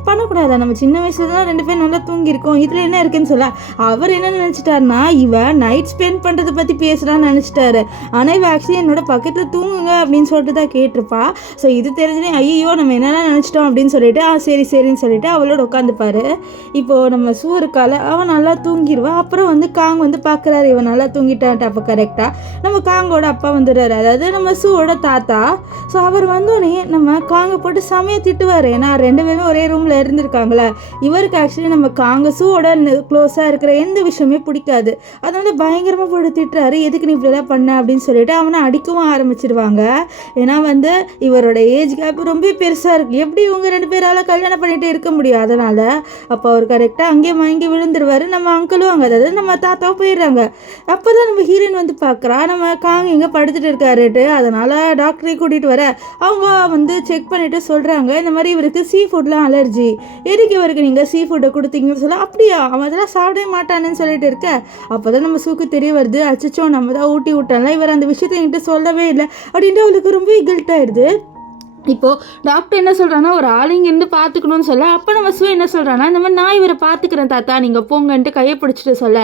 பண்ணக்கூடாதா, நம்ம சின்ன வயசுல தான் 2 பேரும் நல்லா தூங்கியிருக்கோம், இதில் என்ன இருக்குன்னு சொல்ல அவர் என்ன நினச்சிட்டாருன்னா, இவன் நைட் ஸ்பெண்ட் பண்ணுறதை பற்றி பேசுகிறான்னு நினச்சிட்டாரு. ஆனால் இவ ஆக்சுவலி என்னோட பக்கத்தில் தூங்குங்க அப்படின்னு சொல்லிட்டு தான் கேட்டிருப்பா. ஸோ இது தெரிஞ்சுனே ஐயோ நம்ம என்னெல்லாம் நினச்சிட்டோம் அப்படின்னு சொல்லிட்டு சரி சரின்னு சொல்லிட்டு அவளோட உட்காந்துப்பாரு. இப்போது நம்ம சூ இருக்கால அவன் நல்லா தூங்கிடுவா. அப்புறம் வந்து காங் வந்து பார்க்குறாரு இவன் நல்லா தூங்கிட்டான்ட்டு. அப்போ கரெக்டாக நம்ம காங்கோட அப்பா வந்துடுறாரு, அதாவது நம்ம சூவோட தாத்தா. ஸோ அவர் வந்தோடனே நம்ம காங்கை போட்டு செமையாக திட்டுவார். ஏன்னா 2 பேருமே ஒரே ரூமில் இருந்திருக்காங்களே. இவருக்கு ஆக்சுவலி நம்ம காங்க சூவோட க்ளோஸாக இருக்கிற எந்த விஷயமே பிடிக்காது. அதனால பயங்கரமாக போட்டு திட்டுறாரு, எதுக்கு நீ இப்படிலாம் பண்ண அப்படின்னு சொல்லிட்டு அவனை அடிக்கவும் ஆரம்பிச்சிருவாங்க. ஏன்னா வந்து இவரோட ஏஜ் கேப் ரொம்ப பெருசாக இருக்குது, எப்படி இவங்க 2 பேரால் கல்யாணம் பண்ணிகிட்டே இருக்க முடியும். அதனால் அப்போ அவர் கரெக்டாக அங்கேயே மயங்கி விழுந்துருவார். நம்ம அங்கிளும் அங்கே, அதாவது நம்ம தாத்தாவும் போயிடுறாங்க. அப்போ தான் நம்ம ஹீரோயின் வந்து பார்க்குறா நம்ம காங் இங்கே படுத்துட்டு இருக்காருட்டு. அதனால் டாக்டரை கூட்டிகிட்டு வர அவங்க வந்து செக் பண்ணிவிட்டு சொல்கிறாங்க, இந்த மாதிரி இவருக்கு சீ ஃபுட்லாம் அலர்ஜி, எதுக்கு இவருக்கு நீங்கள் சீ ஃபுட்டை கொடுத்தீங்கன்னு சொல்ல. அப்படியா, அவன் அதெல்லாம் சாப்பிடவே மாட்டானேன்னு சொல்லிட்டு இருக்க. அப்போ தான் நம்ம சூக்கு தெரிய வருது, அச்சச்சோ நம்ம தான் ஊட்டி விட்டோம்ல, இவர் அந்த விஷயத்தை என்கிட்ட சொல்லவே இல்லை அப்படின்ட்டு அவளுக்கு ரொம்ப கில்ட் ஆயிடுது. இப்போது டாக்டர் என்ன சொல்கிறான்னா, ஒரு ஆள் இங்கேருந்து பார்த்துக்கணும்னு சொல்ல. அப்போ நம்ம சூ என்ன சொல்கிறான்னா, இந்த மாதிரி நான் இவரை பார்த்துக்கிறேன் தாத்தா, நீங்கள் போங்கன்ட்டு கையை பிடிச்சிட்டு சொல்ல.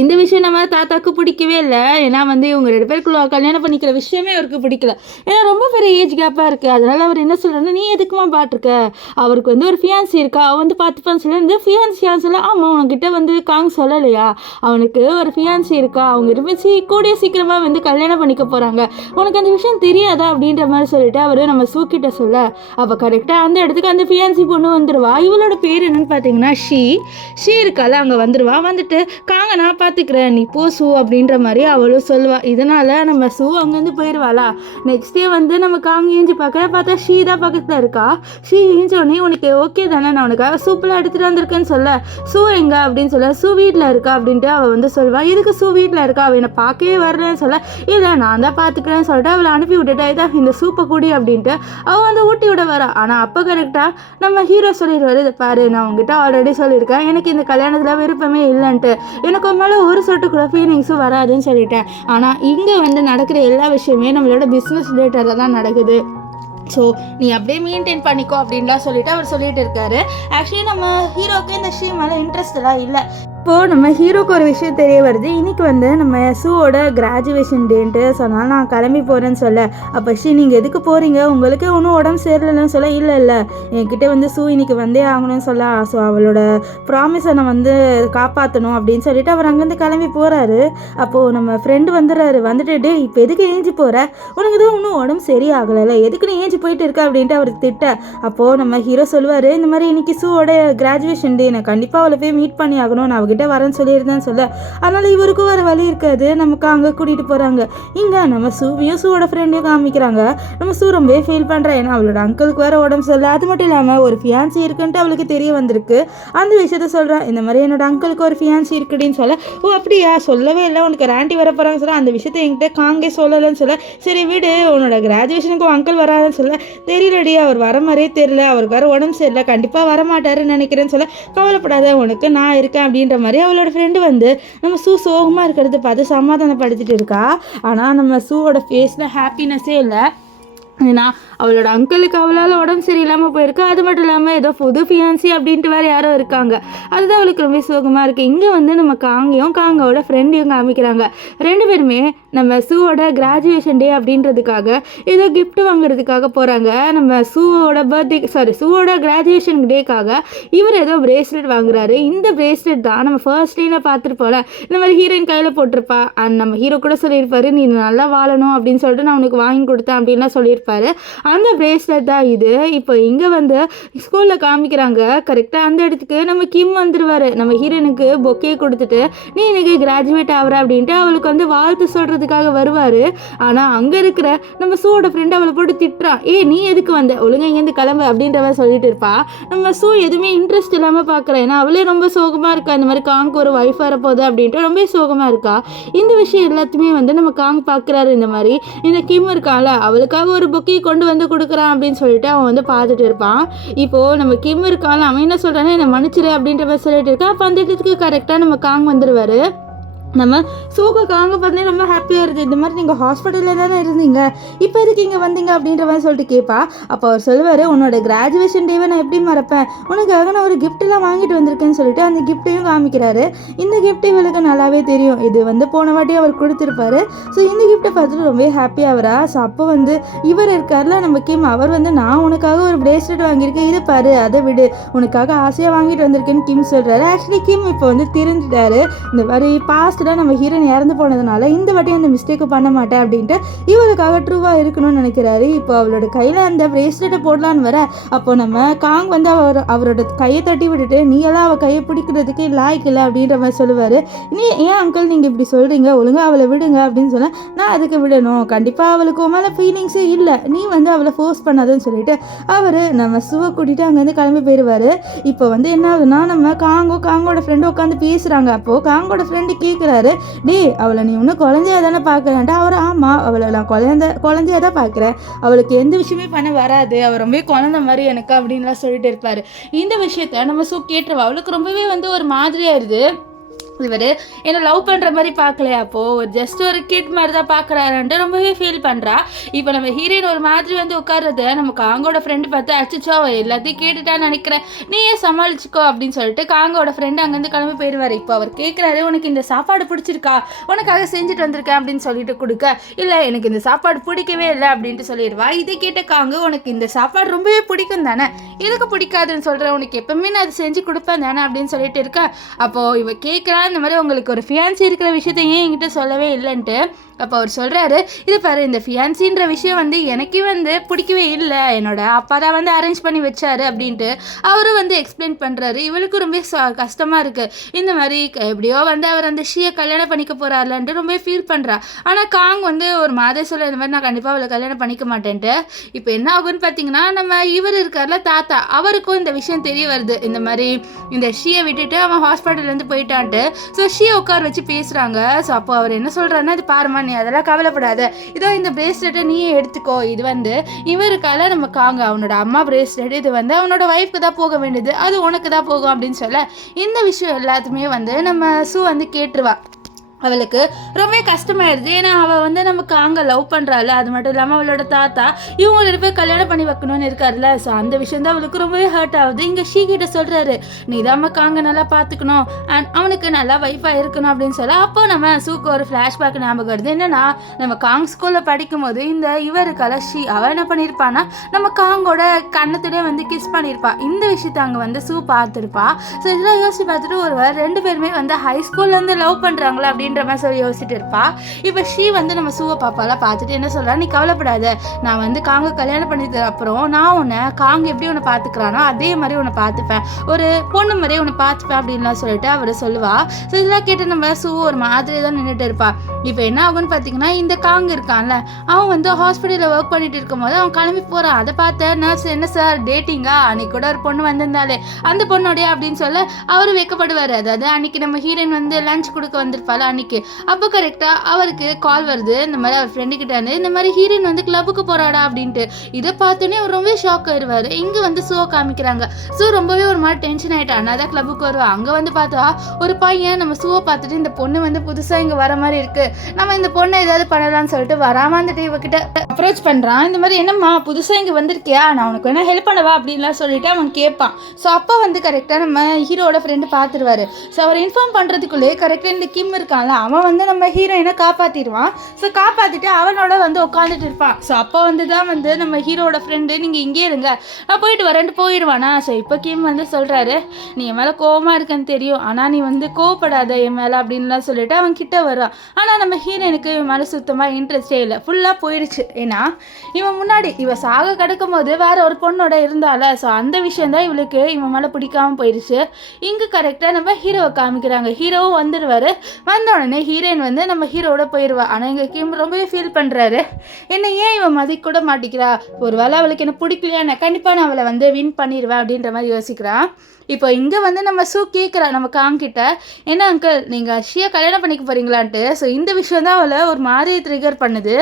இந்த விஷயம் நம்ம தாத்தாவுக்கு பிடிக்கவே இல்லை. ஏன்னா வந்து இவங்க 2 பேருக்குள்ள கல்யாணம் பண்ணிக்கிற விஷயமே அவருக்கு பிடிக்கல. ஏன்னா ரொம்ப பெரிய ஏஜ் கேப்பாக இருக்குது. அதனால் அவர் என்ன சொல்கிறான்னா, நீ எதுக்குமா பாட்டிருக்க, அவருக்கு வந்து ஒரு ஃபியான்சி இருக்கா, அவன் வந்து பார்த்துப்பான்னு சொல்ல. இந்த ஃபியான்சியான்னு சொல்ல, ஆமாம் உனக்கிட்ட வந்து காங் சொல்லலையா, அவனுக்கு ஒரு ஃபியான்சி இருக்கா, அவங்க இருந்துச்சு கூடிய சீக்கிரமாக வந்து கல்யாணம் பண்ணிக்க போகிறாங்க, உனக்கு அந்த விஷயம் தெரியாதா அப்படின்ற மாதிரி சொல்லிட்டு அவர் நம்ம சூக்கிட்ட சொல்ல. அப்போ கரெக்டாக அந்த இடத்துக்கு அந்த ஃபியான்சி பொண்ணு வந்துடுவா. இவளோட பேர் என்னன்னு பார்த்தீங்கன்னா ஷீ இருக்கால அங்கே வந்துடுவா. வந்துட்டு காங்க நான் பார்த்துக்கிறேன் நீ போ சூ அப்படின்ற மாதிரி அவளும் சொல்லுவா. இதனால நம்ம சூ அங்கேருந்து போயிடுவாளா. நெக்ஸ்ட் டே வந்து நம்ம காங்க ஏஞ்சி பார்த்தா ஷீ தான் பக்கத்தில் இருக்கா. ஷீ ஏஞ்சோடனே உனக்கு ஓகே தானே, நான் உனக்காக சூப்பெலாம் எடுத்துகிட்டு வந்திருக்கேன்னு சொல்ல. சூ எங்க அப்படின்னு சொல்ல, சூ வீட்டில் இருக்கா அப்படின்ட்டு அவள் வந்து சொல்வா. இதுக்கு சூ வீட்டில் இருக்கா, அவள் என்னை பார்க்கவே வரலன்னு சொல்ல. இல்லை நான் தான் பார்த்துக்கிறேன்னு சொல்லிட்டு அவளை அனுப்பி விட்டுட்டா, இதான் இந்த சூப்பை கூடி அப்படின்ட்டு அவள் வந்து ஊட்டி விட வரா. ஆனால் அப்போ கரெக்டாக நம்ம ஹீரோ சொல்லிடுவாரு, இதை பாரு நான் உங்ககிட்ட ஆல்ரெடி சொல்லியிருக்கேன், எனக்கு இந்த கல்யாணத்தில் விருப்பமே இல்லைன்ட்டு, எனக்கு ஒரு மேலே ஒரு சொட்டு கூட ஃபீலிங்ஸும் வராதுன்னு சொல்லிட்டேன். ஆனால் இங்கே வந்து நடக்கிற எல்லா விஷயமே நம்மளோட பிஸ்னஸ் ரிலேட்டடாக தான் நடக்குது. ஸோ நீ அப்படியே மெயின்டைன் பண்ணிக்கோ அப்படின்லாம் சொல்லிட்டு அவர் சொல்லிட்டு இருக்காரு. ஆக்சுவலி நம்ம ஹீரோக்கு இந்த விஷயம் மேலே இன்ட்ரெஸ்ட் எல்லாம் இல்லை. இப்போது நம்ம ஹீரோக்கு ஒரு விஷயம் தெரிய வருது, இன்றைக்கி வந்து நம்ம சூவோட கிராஜுவேஷன் டேன்ட்டு சொன்னால் நான் கிளம்பி போகிறேன்னு சொல்ல. அப்போ நீங்கள் எதுக்கு போகிறீங்க, உங்களுக்கு ஒன்றும் உடம்பு சேரலன்னு சொல்ல. இல்லை என்கிட்ட வந்து சூ இன்னைக்கு வந்தே ஆகணும்னு சொல்ல. ஸோ அவளோட ப்ராமிஸை நான் வந்து காப்பாற்றணும் அப்படின்னு சொல்லிட்டு அவர் அங்கேருந்து கிளம்பி போகிறாரு. அப்போது நம்ம ஃப்ரெண்டு வந்துடுறாரு. வந்துட்டு இப்போ எதுக்கு ஏஞ்சி போகிற, உனக்கு தான் ஒன்றும் உடம்பு சரியாகலை, எதுக்கு நீ ஏஞ்சி போயிட்டு இருக்க அப்படின்ட்டு அவர் திட்ட. அப்போது நம்ம ஹீரோ சொல்லுவார், இந்த மாதிரி இன்னைக்கு சூவோட கிராஜுவேஷன் டே, நான் கண்டிப்பாக அவளை போய் மீட் பண்ணி ஆகணும், நான் கிட்ட வரேன்னு சொல்லியிருந்தேன்னு சொல்ல. அதனால் இவருக்கும் வர வழி இருக்காது. நமக்கு அங்கே கூட்டிகிட்டு போகிறாங்க. இங்கே நம்ம சூவையும் சூவோட ஃப்ரெண்டையும் காமிக்கிறாங்க. நம்ம சூ ரொம்பவே ஃபீல் பண்ணுறேன், ஏன்னா அவளோட அங்கிளுக்கு வேறு உடம்பு சொல்ல. அது மட்டும் இல்லாமல் ஒரு ஃபியான்சி இருக்குன்ட்டு அவளுக்கு தெரிய வந்திருக்கு. அந்த விஷயத்த சொல்கிறான், இந்த மாதிரி என்னோட அங்கிளுக்கு ஒரு ஃபியான்சி இருக்குன்னு சொல்ல. ஓ அப்படியா, சொல்லவே இல்லை, உனக்கு ஆண்டி வர போகிறாங்க சொல்ல. அந்த விஷயத்த என்கிட்ட காங்கே சொல்லலைன்னு சொல்ல. சரி விடு, உன்னோட கிராஜுவேஷனுக்கு அங்கிள் வராதுன்னு சொல்ல. தெரியலடி, அவர் வர மாதிரியே தெரியல, அவருக்கு வேறு உடம்பு சரியில்லை, கண்டிப்பாக வரமாட்டாருன்னு நினைக்கிறேன்னு சொல்ல. கவலைப்படாத, உனக்கு நான் இருக்கேன் அப்படின்ற மாதிரி அவளோட ஃப்ரெண்டு வந்து நம்ம சூ சோகமாக இருக்கிறத பார்த்து சமாதானப்படுத்திட்டு இருக்கா. ஆனால் நம்ம சூவோட ஃபேஸில் ஹாப்பினஸ்ஸே இல்லை. ஏன்னா அவளோட அங்கிளுக்கு அவளால் உடம்பு சரியில்லாமல் போயிருக்கு. அது மட்டும் இல்லாமல் ஏதோ புது ஃபியான்சி அப்படின்ட்டு வேறு யாரோ இருக்காங்க. அதுதான் அவளுக்கு ரொம்ப சோகமாக இருக்குது. இங்கே வந்து நம்ம காங்கோட ஃப்ரெண்டையும் காமிக்கிறாங்க. 2 பேருமே நம்ம சூவோட கிராஜுவேஷன் டே அப்படின்றதுக்காக ஏதோ கிஃப்ட் வாங்குறதுக்காக போகிறாங்க. நம்ம சூவோட கிராஜுவேஷன் டேக்காக இவர் ஏதோ பிரேஸ்லெட் வாங்குறாரு. இந்த பிரேஸ்லெட் தான் நம்ம ஃபர்ஸ்ட் லைனில் பார்த்துட்டு போல இந்த மாதிரி ஹீரோயின் கையில் போட்டிருப்பா. அண்ட் நம்ம ஹீரோ கூட சொல்லியிருப்பாரு, நீ நல்லா வாழணும் அப்படின்னு சொல்லிட்டு நான் உனக்கு வாங்கி கொடுத்தேன் அப்படின்லாம் சொல்லியிருப்பாரு. இருப்பார். அந்த பிரேஸ்லெட் தான் இது. இப்போ இங்கே வந்து ஸ்கூலில் காமிக்கிறாங்க. கரெக்டாக அந்த இடத்துக்கு நம்ம கிம் வந்துடுவார். நம்ம ஹீரோனுக்கு பொக்கே கொடுத்துட்டு நீ இன்னைக்கு கிராஜுவேட் ஆகிற அப்படின்ட்டு அவளுக்கு வந்து வாழ்த்து சொல்கிறதுக்காக வருவார். ஆனால் அங்கே இருக்கிற நம்ம சூவோட ஃப்ரெண்ட் அவளை போட்டு திட்டுறான். நீ எதுக்கு வந்த, ஒழுங்காக இங்கேருந்து கிளம்பு அப்படின்றவ சொல்லிட்டு இருப்பா. நம்ம சூ எதுவுமே இன்ட்ரெஸ்ட் இல்லாமல் பார்க்குறேன். ஏன்னா அவளே ரொம்ப சோகமாக இருக்கா. இந்த மாதிரி காங்க்கு ஒரு ஒய்ஃப் வரப்போகுது அப்படின்ட்டு ரொம்ப சோகமாக இருக்கா. இந்த விஷயம் எல்லாத்தையுமே வந்து நம்ம காங் பார்க்குறாரு. இந்த மாதிரி இந்த கிம் இருக்கால அவளுக்காக ஒரு பொக்கே கொண்டு வந்து கொடுக்குறான் அப்படின்னு சொல்லிட்டு அவன் வந்து பார்த்துட்டு இருப்பான். இப்போது நம்ம கிம் இருக்கால அவன் என்ன சொல்கிறானே என்னை மன்னிச்சிரு அப்படின்ற மாதிரி சொல்லிட்டு இருக்கான். அப்போ அந்த இடத்துக்கு கரெக்டாக நம்ம காங் வந்துடுவார். நம்ம சூக்கு காங்க பார்த்தே ரொம்ப ஹாப்பியாக இருக்குது. இந்த மாதிரி நீங்கள் ஹாஸ்பிட்டலில் தானே இருந்தீங்க, இப்போ எதுக்கு இங்கே வந்தீங்க அப்படின்ற மாதிரி சொல்லிட்டு கேட்பா. அப்போ அவர் சொல்லுவார், உன்னோட கிராஜுவேஷன் டேவை நான் எப்படி மறப்பேன், உனக்காக நான் ஒரு கிஃப்ட்லாம் வாங்கிட்டு வந்திருக்கேன்னு சொல்லிட்டு அந்த கிஃப்ட்டையும் காமிக்கிறாரு. இந்த கிஃப்ட் இவளுக்கு நல்லாவே தெரியும். இது வந்து போன வாட்டி அவர் கொடுத்துருப்பாரு. ஸோ இந்த கிஃப்ட்டை பார்த்துட்டு ரொம்ப ஹாப்பியாக வரா. ஸோ அப்போ வந்து இவர் இருக்கார்ல நம்ம கிம், அவர் வந்து நான் உனக்காக ஒரு பிரேஸ்லெட் வாங்கியிருக்கேன், இது பாரு, அதை விடு, உனக்காக ஆசையாக வாங்கிட்டு வந்திருக்கேன்னு கிம் சொல்கிறாரு. ஆக்சுவலி கிம் இப்போ வந்து தெரிஞ்சுட்டாரு. இந்த மாதிரி பாஸ்ட் நம்ம ஹீரோயின் இறந்து போனதுனால இந்த வாட்டி அந்த மிஸ்டேக்கு பண்ண மாட்டேன் அப்படின்ட்டு இவளுக்காக ட்ரூவாக இருக்கணும்னு நினைக்கிறாரு. இப்போ அவளோட கையில் அந்த பிரேஸ்லெட்டை போடலான்னு வர அப்போ நம்ம காங் வந்து அவரோட கையை தட்டி விட்டுட்டு நீ எல்லாம் அவள் கையை பிடிக்கிறதுக்கு லாய்க்கு இல்லை அப்படின்ற மாதிரி சொல்லுவார். நீ ஏன் அங்கிள் நீங்கள் இப்படி சொல்கிறீங்க, ஒழுங்காக அவளை விடுங்க அப்படின்னு சொன்னால் நான் அதுக்கு விடணும், கண்டிப்பாக அவளுக்கு மேலே ஃபீலிங்ஸே இல்லை, நீ வந்து அவளை ஃபோர்ஸ் பண்ணாதுன்னு சொல்லிட்டு அவர் நம்ம சுவை கூட்டிகிட்டு அங்கேருந்து கிளம்பி போயிடுவார். இப்போ வந்து என்ன ஆகுதுன்னா நம்ம காங்கோட ஃப்ரெண்டு உட்காந்து பேசுகிறாங்க. அப்போது காங்கோட ஃப்ரெண்டு கேட்குறாரு, டே அவளை நீ இன்னும் குழந்தையா தானே பார்க்குறேன்ட்டு. அவர் ஆமாம், அவளை நான் குழந்தையா தான் பார்க்குறேன், அவளுக்கு எந்த விஷயமே பண்ண வராது, அவர் ரொம்ப குழந்தை மாதிரி எனக்கு அப்படின்லாம் சொல்லிட்டு இருப்பார். இந்த விஷயத்த நம்ம கேட்டுருவா. அவளுக்கு ரொம்பவே வந்து ஒரு மாதிரியாயிருது. இவர் என்னை லவ் பண்ணுற மாதிரி பார்க்கலையா, அப்போது ஜஸ்ட் ஒரு கிட் மாதிரி தான் பார்க்குறாருன்ட்டு ரொம்பவே ஃபீல் பண்ணுறா. இப்போ நம்ம ஹீரோயின் ஒரு மாதிரி வந்து உட்கார்றது நம்ம காங்கோட ஃப்ரெண்டு பார்த்து அச்சோ எல்லாத்தையும் கேட்டுட்டான்னு நினைக்கிறேன், நீயே சமாளிச்சுக்கோ அப்படின்னு சொல்லிட்டு காங்கோட ஃப்ரெண்டு அங்கேருந்து கிளம்பி போயிடுவார். இப்போ அவர் கேட்குறாரு, உனக்கு இந்த சாப்பாடு பிடிச்சிருக்கா, உனக்காக செஞ்சுட்டு வந்திருக்கேன் அப்படின்னு சொல்லிட்டு கொடுக்க, இல்லை எனக்கு இந்த சாப்பாடு பிடிக்கவே இல்லை அப்படின்ட்டு சொல்லிடுவா. இதை கேட்ட காங்க, உனக்கு இந்த சாப்பாடு ரொம்பவே பிடிக்கும் தானே, எனக்கு பிடிக்காதுன்னு சொல்கிறேன், உனக்கு எப்பவுமே நான் அதை செஞ்சு கொடுப்பேன் தானே அப்படின்னு சொல்லிட்டு இருக்கா. அப்போது இவ கேட்குறா, இந்த மாதிரி உங்களுக்கு ஒரு ஃபியான்சி இருக்கிற விஷயத்த ஏன் என்கிட்ட சொல்லவே இல்லைன்ட்டு. அப்போ அவர் சொல்கிறாரு, இது பாரு, இந்த ஃபியான்சின்ற விஷயம் வந்து எனக்கே வந்து பிடிக்கவே இல்லை, என்னோட அப்பா தான் வந்து அரேஞ்ச் பண்ணி வச்சாரு அப்படின்ட்டு அவரும் வந்து எக்ஸ்பிளைன் பண்ணுறாரு. இவளுக்கு ரொம்ப கஷ்டமாக இருக்குது. இந்த மாதிரி எப்படியோ வந்து அவர் அந்த ஷீயை கல்யாணம் பண்ணிக்க போகிறாருலன்ட்டு ரொம்ப ஃபீல் பண்ணுறா. ஆனால் காங் வந்து ஒரு மாதிரி சொல்ல, இந்த மாதிரி நான் கண்டிப்பாக அவளை கல்யாணம் பண்ணிக்க மாட்டேன்ட்டு. இப்போ என்ன ஆகுன்னு பார்த்தீங்கன்னா நம்ம இவர் இருக்கார்ல தாத்தா, அவருக்கும் இந்த விஷயம் தெரிய வருது. இந்த மாதிரி இந்த ஷீயை விட்டுட்டு அவன் ஹாஸ்பிட்டல்லேருந்து போயிட்டான்ட்டு. ஸோ ஷீயை உட்கார வச்சு பேசுகிறாங்க. ஸோ அப்போ அவர் என்ன சொல்கிறாருன்னா, இது பாருமா, நீ அதெல்லாம் கவலைப்படாத, இதோ இந்த பிரேஸ்லெட்டை நீயே எடுத்துக்கோ, இது வந்து இவருக்கால நம்ம காங்க அவனோட அம்மா பிரேஸ்லெட், இது வந்து அவனோட ஒய்ஃப்க்கு தான் போக வேண்டியது, அது உனக்கு தான் போகும் அப்படின்னு சொல்ல இந்த விஷயம் எல்லாத்துமே வந்து நம்ம சூ வந்து கேட்டுருவா. அவளுக்கு ரொம்ப கஷ்டமாயிருது. ஏன்னா அவள் வந்து நமக்கு அங்கே லவ் பண்ணுறாள், அது மட்டும் இல்லாமல் அவளோட தாத்தா இவங்க 2 பேர் கல்யாணம் பண்ணி வைக்கணும்னு இருக்காருல்ல. ஸோ அந்த விஷயம் தான் அவளுக்கு ரொம்பவே ஹர்ட் ஆகுது. இங்கே ஷீ கிட்ட சொல்கிறாரு, நீ தான் காங்க நல்லா பார்த்துக்கணும் அண்ட் அவனுக்கு நல்லா வைஃபாக இருக்கணும் அப்படின்னு சொல்ல. அப்போ நம்ம சூக்கு ஒரு ஃப்ளாஷ்பேக் ஞாபகம் வருது. என்னன்னா நம்ம காங் ஸ்கூலில் படிக்கும் போது இந்த இவருக்கால ஷீ அவள் என்ன பண்ணியிருப்பான்னா நம்ம காங்கோட கண்ணத்துலேயே வந்து கிஸ் பண்ணியிருப்பா. இந்த விஷயத்த அங்கே வந்து சூ பார்த்துருப்பா. ஸோ இதெல்லாம் யோசிச்சு பார்த்துட்டு ஒருவர் 2 பேருமே வந்து ஹை ஸ்கூல்லேருந்து லவ் பண்ணுறாங்களா அப்படின்னு மாதிரி சொல்லி யோசிச்சுட்டு இருப்பா. இப்போ ஷீ வந்து நம்ம சூவை பாப்பாலாம் பார்த்துட்டு என்ன சொல்றா, நீ கவலைப்படாத, நான் வந்து காங்க கல்யாணம் பண்ணது அப்புறம் நான் உன்னை காங்க எப்படி உன்னை பார்த்துக்கிறானோ அதே மாதிரி உன்னை பார்த்துப்பேன், ஒரு பொண்ணு மாதிரியே உன்னை பார்த்துப்பேன் அப்படின்லாம் சொல்லிட்டு அவர் சொல்லுவா. ஸோ இதெல்லாம் கேட்டு நம்ம சூ ஒரு மாதிரி தான் நின்றுட்டு இருப்பா. இப்போ என்ன ஆகுன்னு பார்த்தீங்கன்னா, இந்த காங்க இருக்கான்ல அவன் வந்து ஹாஸ்பிட்டலில் ஒர்க் பண்ணிட்டு இருக்கும் போது அவன் கிளம்பி போகிறான். அதை பார்த்த நர்ஸ், என்ன சார் டேட்டிங்கா, அன்னைக்கு கூட ஒரு பொண்ணு வந்திருந்தாலே அந்த பொண்ணோடைய அப்படின்னு சொல்ல அவர் வைக்கப்படுவார். அதாவது அன்னைக்கு நம்ம ஹீரோயின் வந்து லஞ்ச் கொடுக்க வந்திருப்பாள் அன்னைக்கு. அப்போ கரெக்டாக அவருக்கு கால் வருது, இந்த மாதிரி அவர் ஃப்ரெண்டு கிட்ட இருந்து இந்த மாதிரி ஹீரோயின் வந்து கிளப்புக்கு போறாடா அப்படின்ட்டு. இதை பார்த்தோன்னே அவர் ரொம்ப ஷாக் ஆயிடுவாரு. இங்கே வந்து ஷோ காமிக்கிறாங்க. ஷோ ரொம்பவே ஒரு மாதிரி டென்ஷன் ஆகிட்டா. நான் தான் கிளப்புக்கு வருவா. அங்கே வந்து பார்த்தா ஒரு பையன் நம்ம ஷோவை பார்த்துட்டு, இந்த பொண்ணு வந்து புதுசாக இங்கே வர மாதிரி இருக்கு, நம்ம இந்த பொண்ணை ஏதாவது பண்ணலாம்னு சொல்லிட்டு வராமல் வந்துட்டு இவகிட்ட அப்ரோச் பண்ணுறான். இந்த மாதிரி என்னம்மா புதுசாக இங்கே வந்திருக்கியா, நான் உனக்கு வேணா ஹெல்ப் பண்ணவா அப்படின்லாம் சொல்லிட்டு அவன் கேட்பான். ஸோ அப்போ வந்து கரெக்டாக நம்ம ஹீரோட ஃப்ரெண்டு பார்த்துருவாரு. ஸோ அவர் இன்ஃபார்ம் பண்ணுறதுக்குள்ளே கரெக்டாக இந்த கிம் இருக்கான்ல அவன் வந்து நம்ம ஹீரோயினை காப்பாற்றிடுவான். ஸோ காப்பாற்றிட்டு அவனோட வந்து உட்காந்துட்டு இருப்பான். ஸோ அப்போ வந்து தான் வந்து நம்ம ஹீரோட ஃப்ரெண்டு நீங்கள் இங்கே இருங்க நான் போயிட்டு வரேன்ட்டு போயிடுவானா. ஸோ இப்போ கிம் வந்து சொல்கிறாரு, நீ என் மேலே கோவமாக இருக்கன்னு தெரியும், ஆனால் நீ வந்து கோவப்படாத என் மேலே அப்படின்லாம் சொல்லிட்டு அவன் கிட்ட வருவான். ஆனால் நம்ம ஹீரோயினுக்கு இவன் மேலே சுத்தமாக இன்ட்ரெஸ்டே இல்லை, ஃபுல்லாக போயிடுச்சு. ஏன்னா இவன் முன்னாடி இவன் சாக கிடக்கும் போது வேற ஒரு பொண்ணோட இருந்தால. ஸோ அந்த விஷயந்தான் இவளுக்கு இவன் மேலே பிடிக்காமல் போயிடுச்சு. இங்கே கரெக்டாக நம்ம ஹீரோவை காமிக்கிறாங்க. ஹீரோவும் வந்துடுவார். வந்த உடனே ஹீரோயின் வந்து நம்ம ஹீரோவோட போயிடுவா. ஆனால் இங்கே கிம் ரொம்பவே ஃபீல் பண்ணுறாரு, என்ன ஏன் இவன் மதிக்க கூட மாட்டிக்கிறா, ஒரு வேளை அவளுக்கு என்ன பிடிக்கலையா, நான் கண்டிப்பாக நான் அவளை வந்து வின் பண்ணிடுவேன் அப்படின்ற மாதிரி யோசிக்கிறான். இப்போ இங்கே வந்து நம்ம சூ கேட்குறா நம்ம காங்கிட்ட, என்ன அங்கிள் நீங்கள் அர்ஷியா கல்யாணம் பண்ணிக்க போகிறீங்களான்ட்டு. ஸோ இந்த விஷயம் தான் அவளை ஒரு மாதிரி ட்ரிகர் பண்ணுது.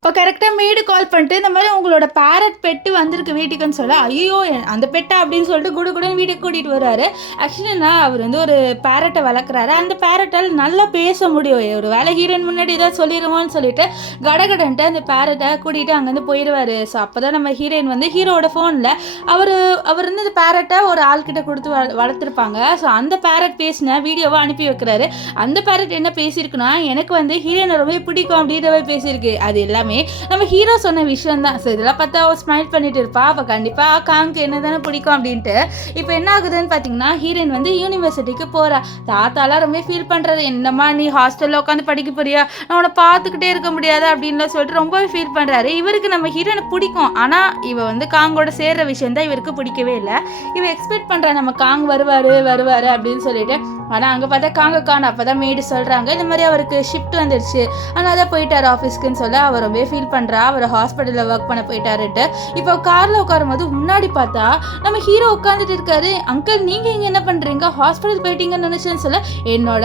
இப்போ கரெக்டாக மெய்டு கால் பண்ணிட்டு இந்த மாதிரி உங்களோட பேரட் பெட்டு வந்திருக்கு வீட்டுக்குன்னு சொல்ல, ஐயோ அந்த பெட்டை அப்படின்னு சொல்லிட்டு குடுன்னு வீட்டுக்கு கூட்டிகிட்டு வருவார். ஆக்சுவலி அவர் வந்து ஒரு பேரட்டை வளர்க்குறாரு. அந்த பேரட்டால் நல்லா பேச முடியும். ஒரு வேலை ஹீரோயின் முன்னாடி ஏதாவது சொல்லிடுவோன்னு சொல்லிட்டு கடகடன்ட்டு அந்த பேரட்டை கூட்டிகிட்டு அங்கேருந்து போயிடுவார். ஸோ அப்போ தான் நம்ம ஹீரோயின் வந்து ஹீரோட ஃபோனில் அவர் வந்து இந்த பேரட்டை ஒரு ஆள்கிட்ட கொடுத்து வளர்த்துருப்பாங்க. ஸோ அந்த பேரட் பேசின வீடியோவை அனுப்பி வைக்கிறாரு. அந்த பேரட் என்ன பேசியிருக்குன்னா, எனக்கு வந்து ஹீரோயினை ரொம்ப பிடிக்கும் அப்படின்றவே பேசியிருக்கு. அது எல்லாமே நம்ம ஹீரோ சொன்ன விஷயம் தான். ஸோ இதெல்லாம் பார்த்தா அவள் ஸ்மைல் பண்ணிட்டு இருப்பா. அப்போ கண்டிப்பாக காங்க்கு என்ன தானே பிடிக்கும் அப்படின்ட்டு. இப்போ என்ன ஆகுதுன்னு பார்த்தீங்கன்னா, ஹீரோயின் வந்து யூனிவர்சிட்டிக்கு போகிறா. தாத்தாலாம் ரொம்ப ஃபீல் பண்ணுறது, என்னம்மா நீ ஹாஸ்டலில் உட்காந்து படிக்க போறியா, நான் உன்னை பார்த்துக்கிட்டே இருக்க முடியாது அப்படின்லாம் சொல்லிட்டு ரொம்பவே ஃபீல் பண்ணுறாரு. இவருக்கு நம்ம ஹீரோயினை பிடிக்கும், ஆனால் இவ வந்து காங்கோட சேர்ற விஷயம் தான் இவருக்கு பிடிக்கவே இல்லை. இவ எக்ஸ்பெக்ட் பண்ணுறா நம்ம காங் வருவார் அப்படின்னு சொல்லிட்டு. ஆனால் அங்கே பார்த்தா காங்க அப்போ தான் மேய்டு சொல்கிறாங்க, இந்த மாதிரி அவருக்கு ஷிஃப்ட் வந்துடுச்சு, ஆனால் அதான் போயிட்டார் ஆஃபீஸ்க்குன்னு சொல்ல அவர் ரொம்ப ஃபீல் பண்ணுறா. அவர் ஹாஸ்பிட்டலில் ஒர்க் பண்ண போயிட்டாருன்ட்டு. இப்போ காரில் உட்காரும் போது முன்னாடி பார்த்தா நம்ம ஹீரோ உட்காந்துட்டு இருக்காரு. அங்கிள் நீங்கள் இங்கே என்ன பண்ணுறீங்க, ஹாஸ்பிட்டல் போயிட்டீங்கன்னு நினச்சேன்னு சொல்ல, என்னோட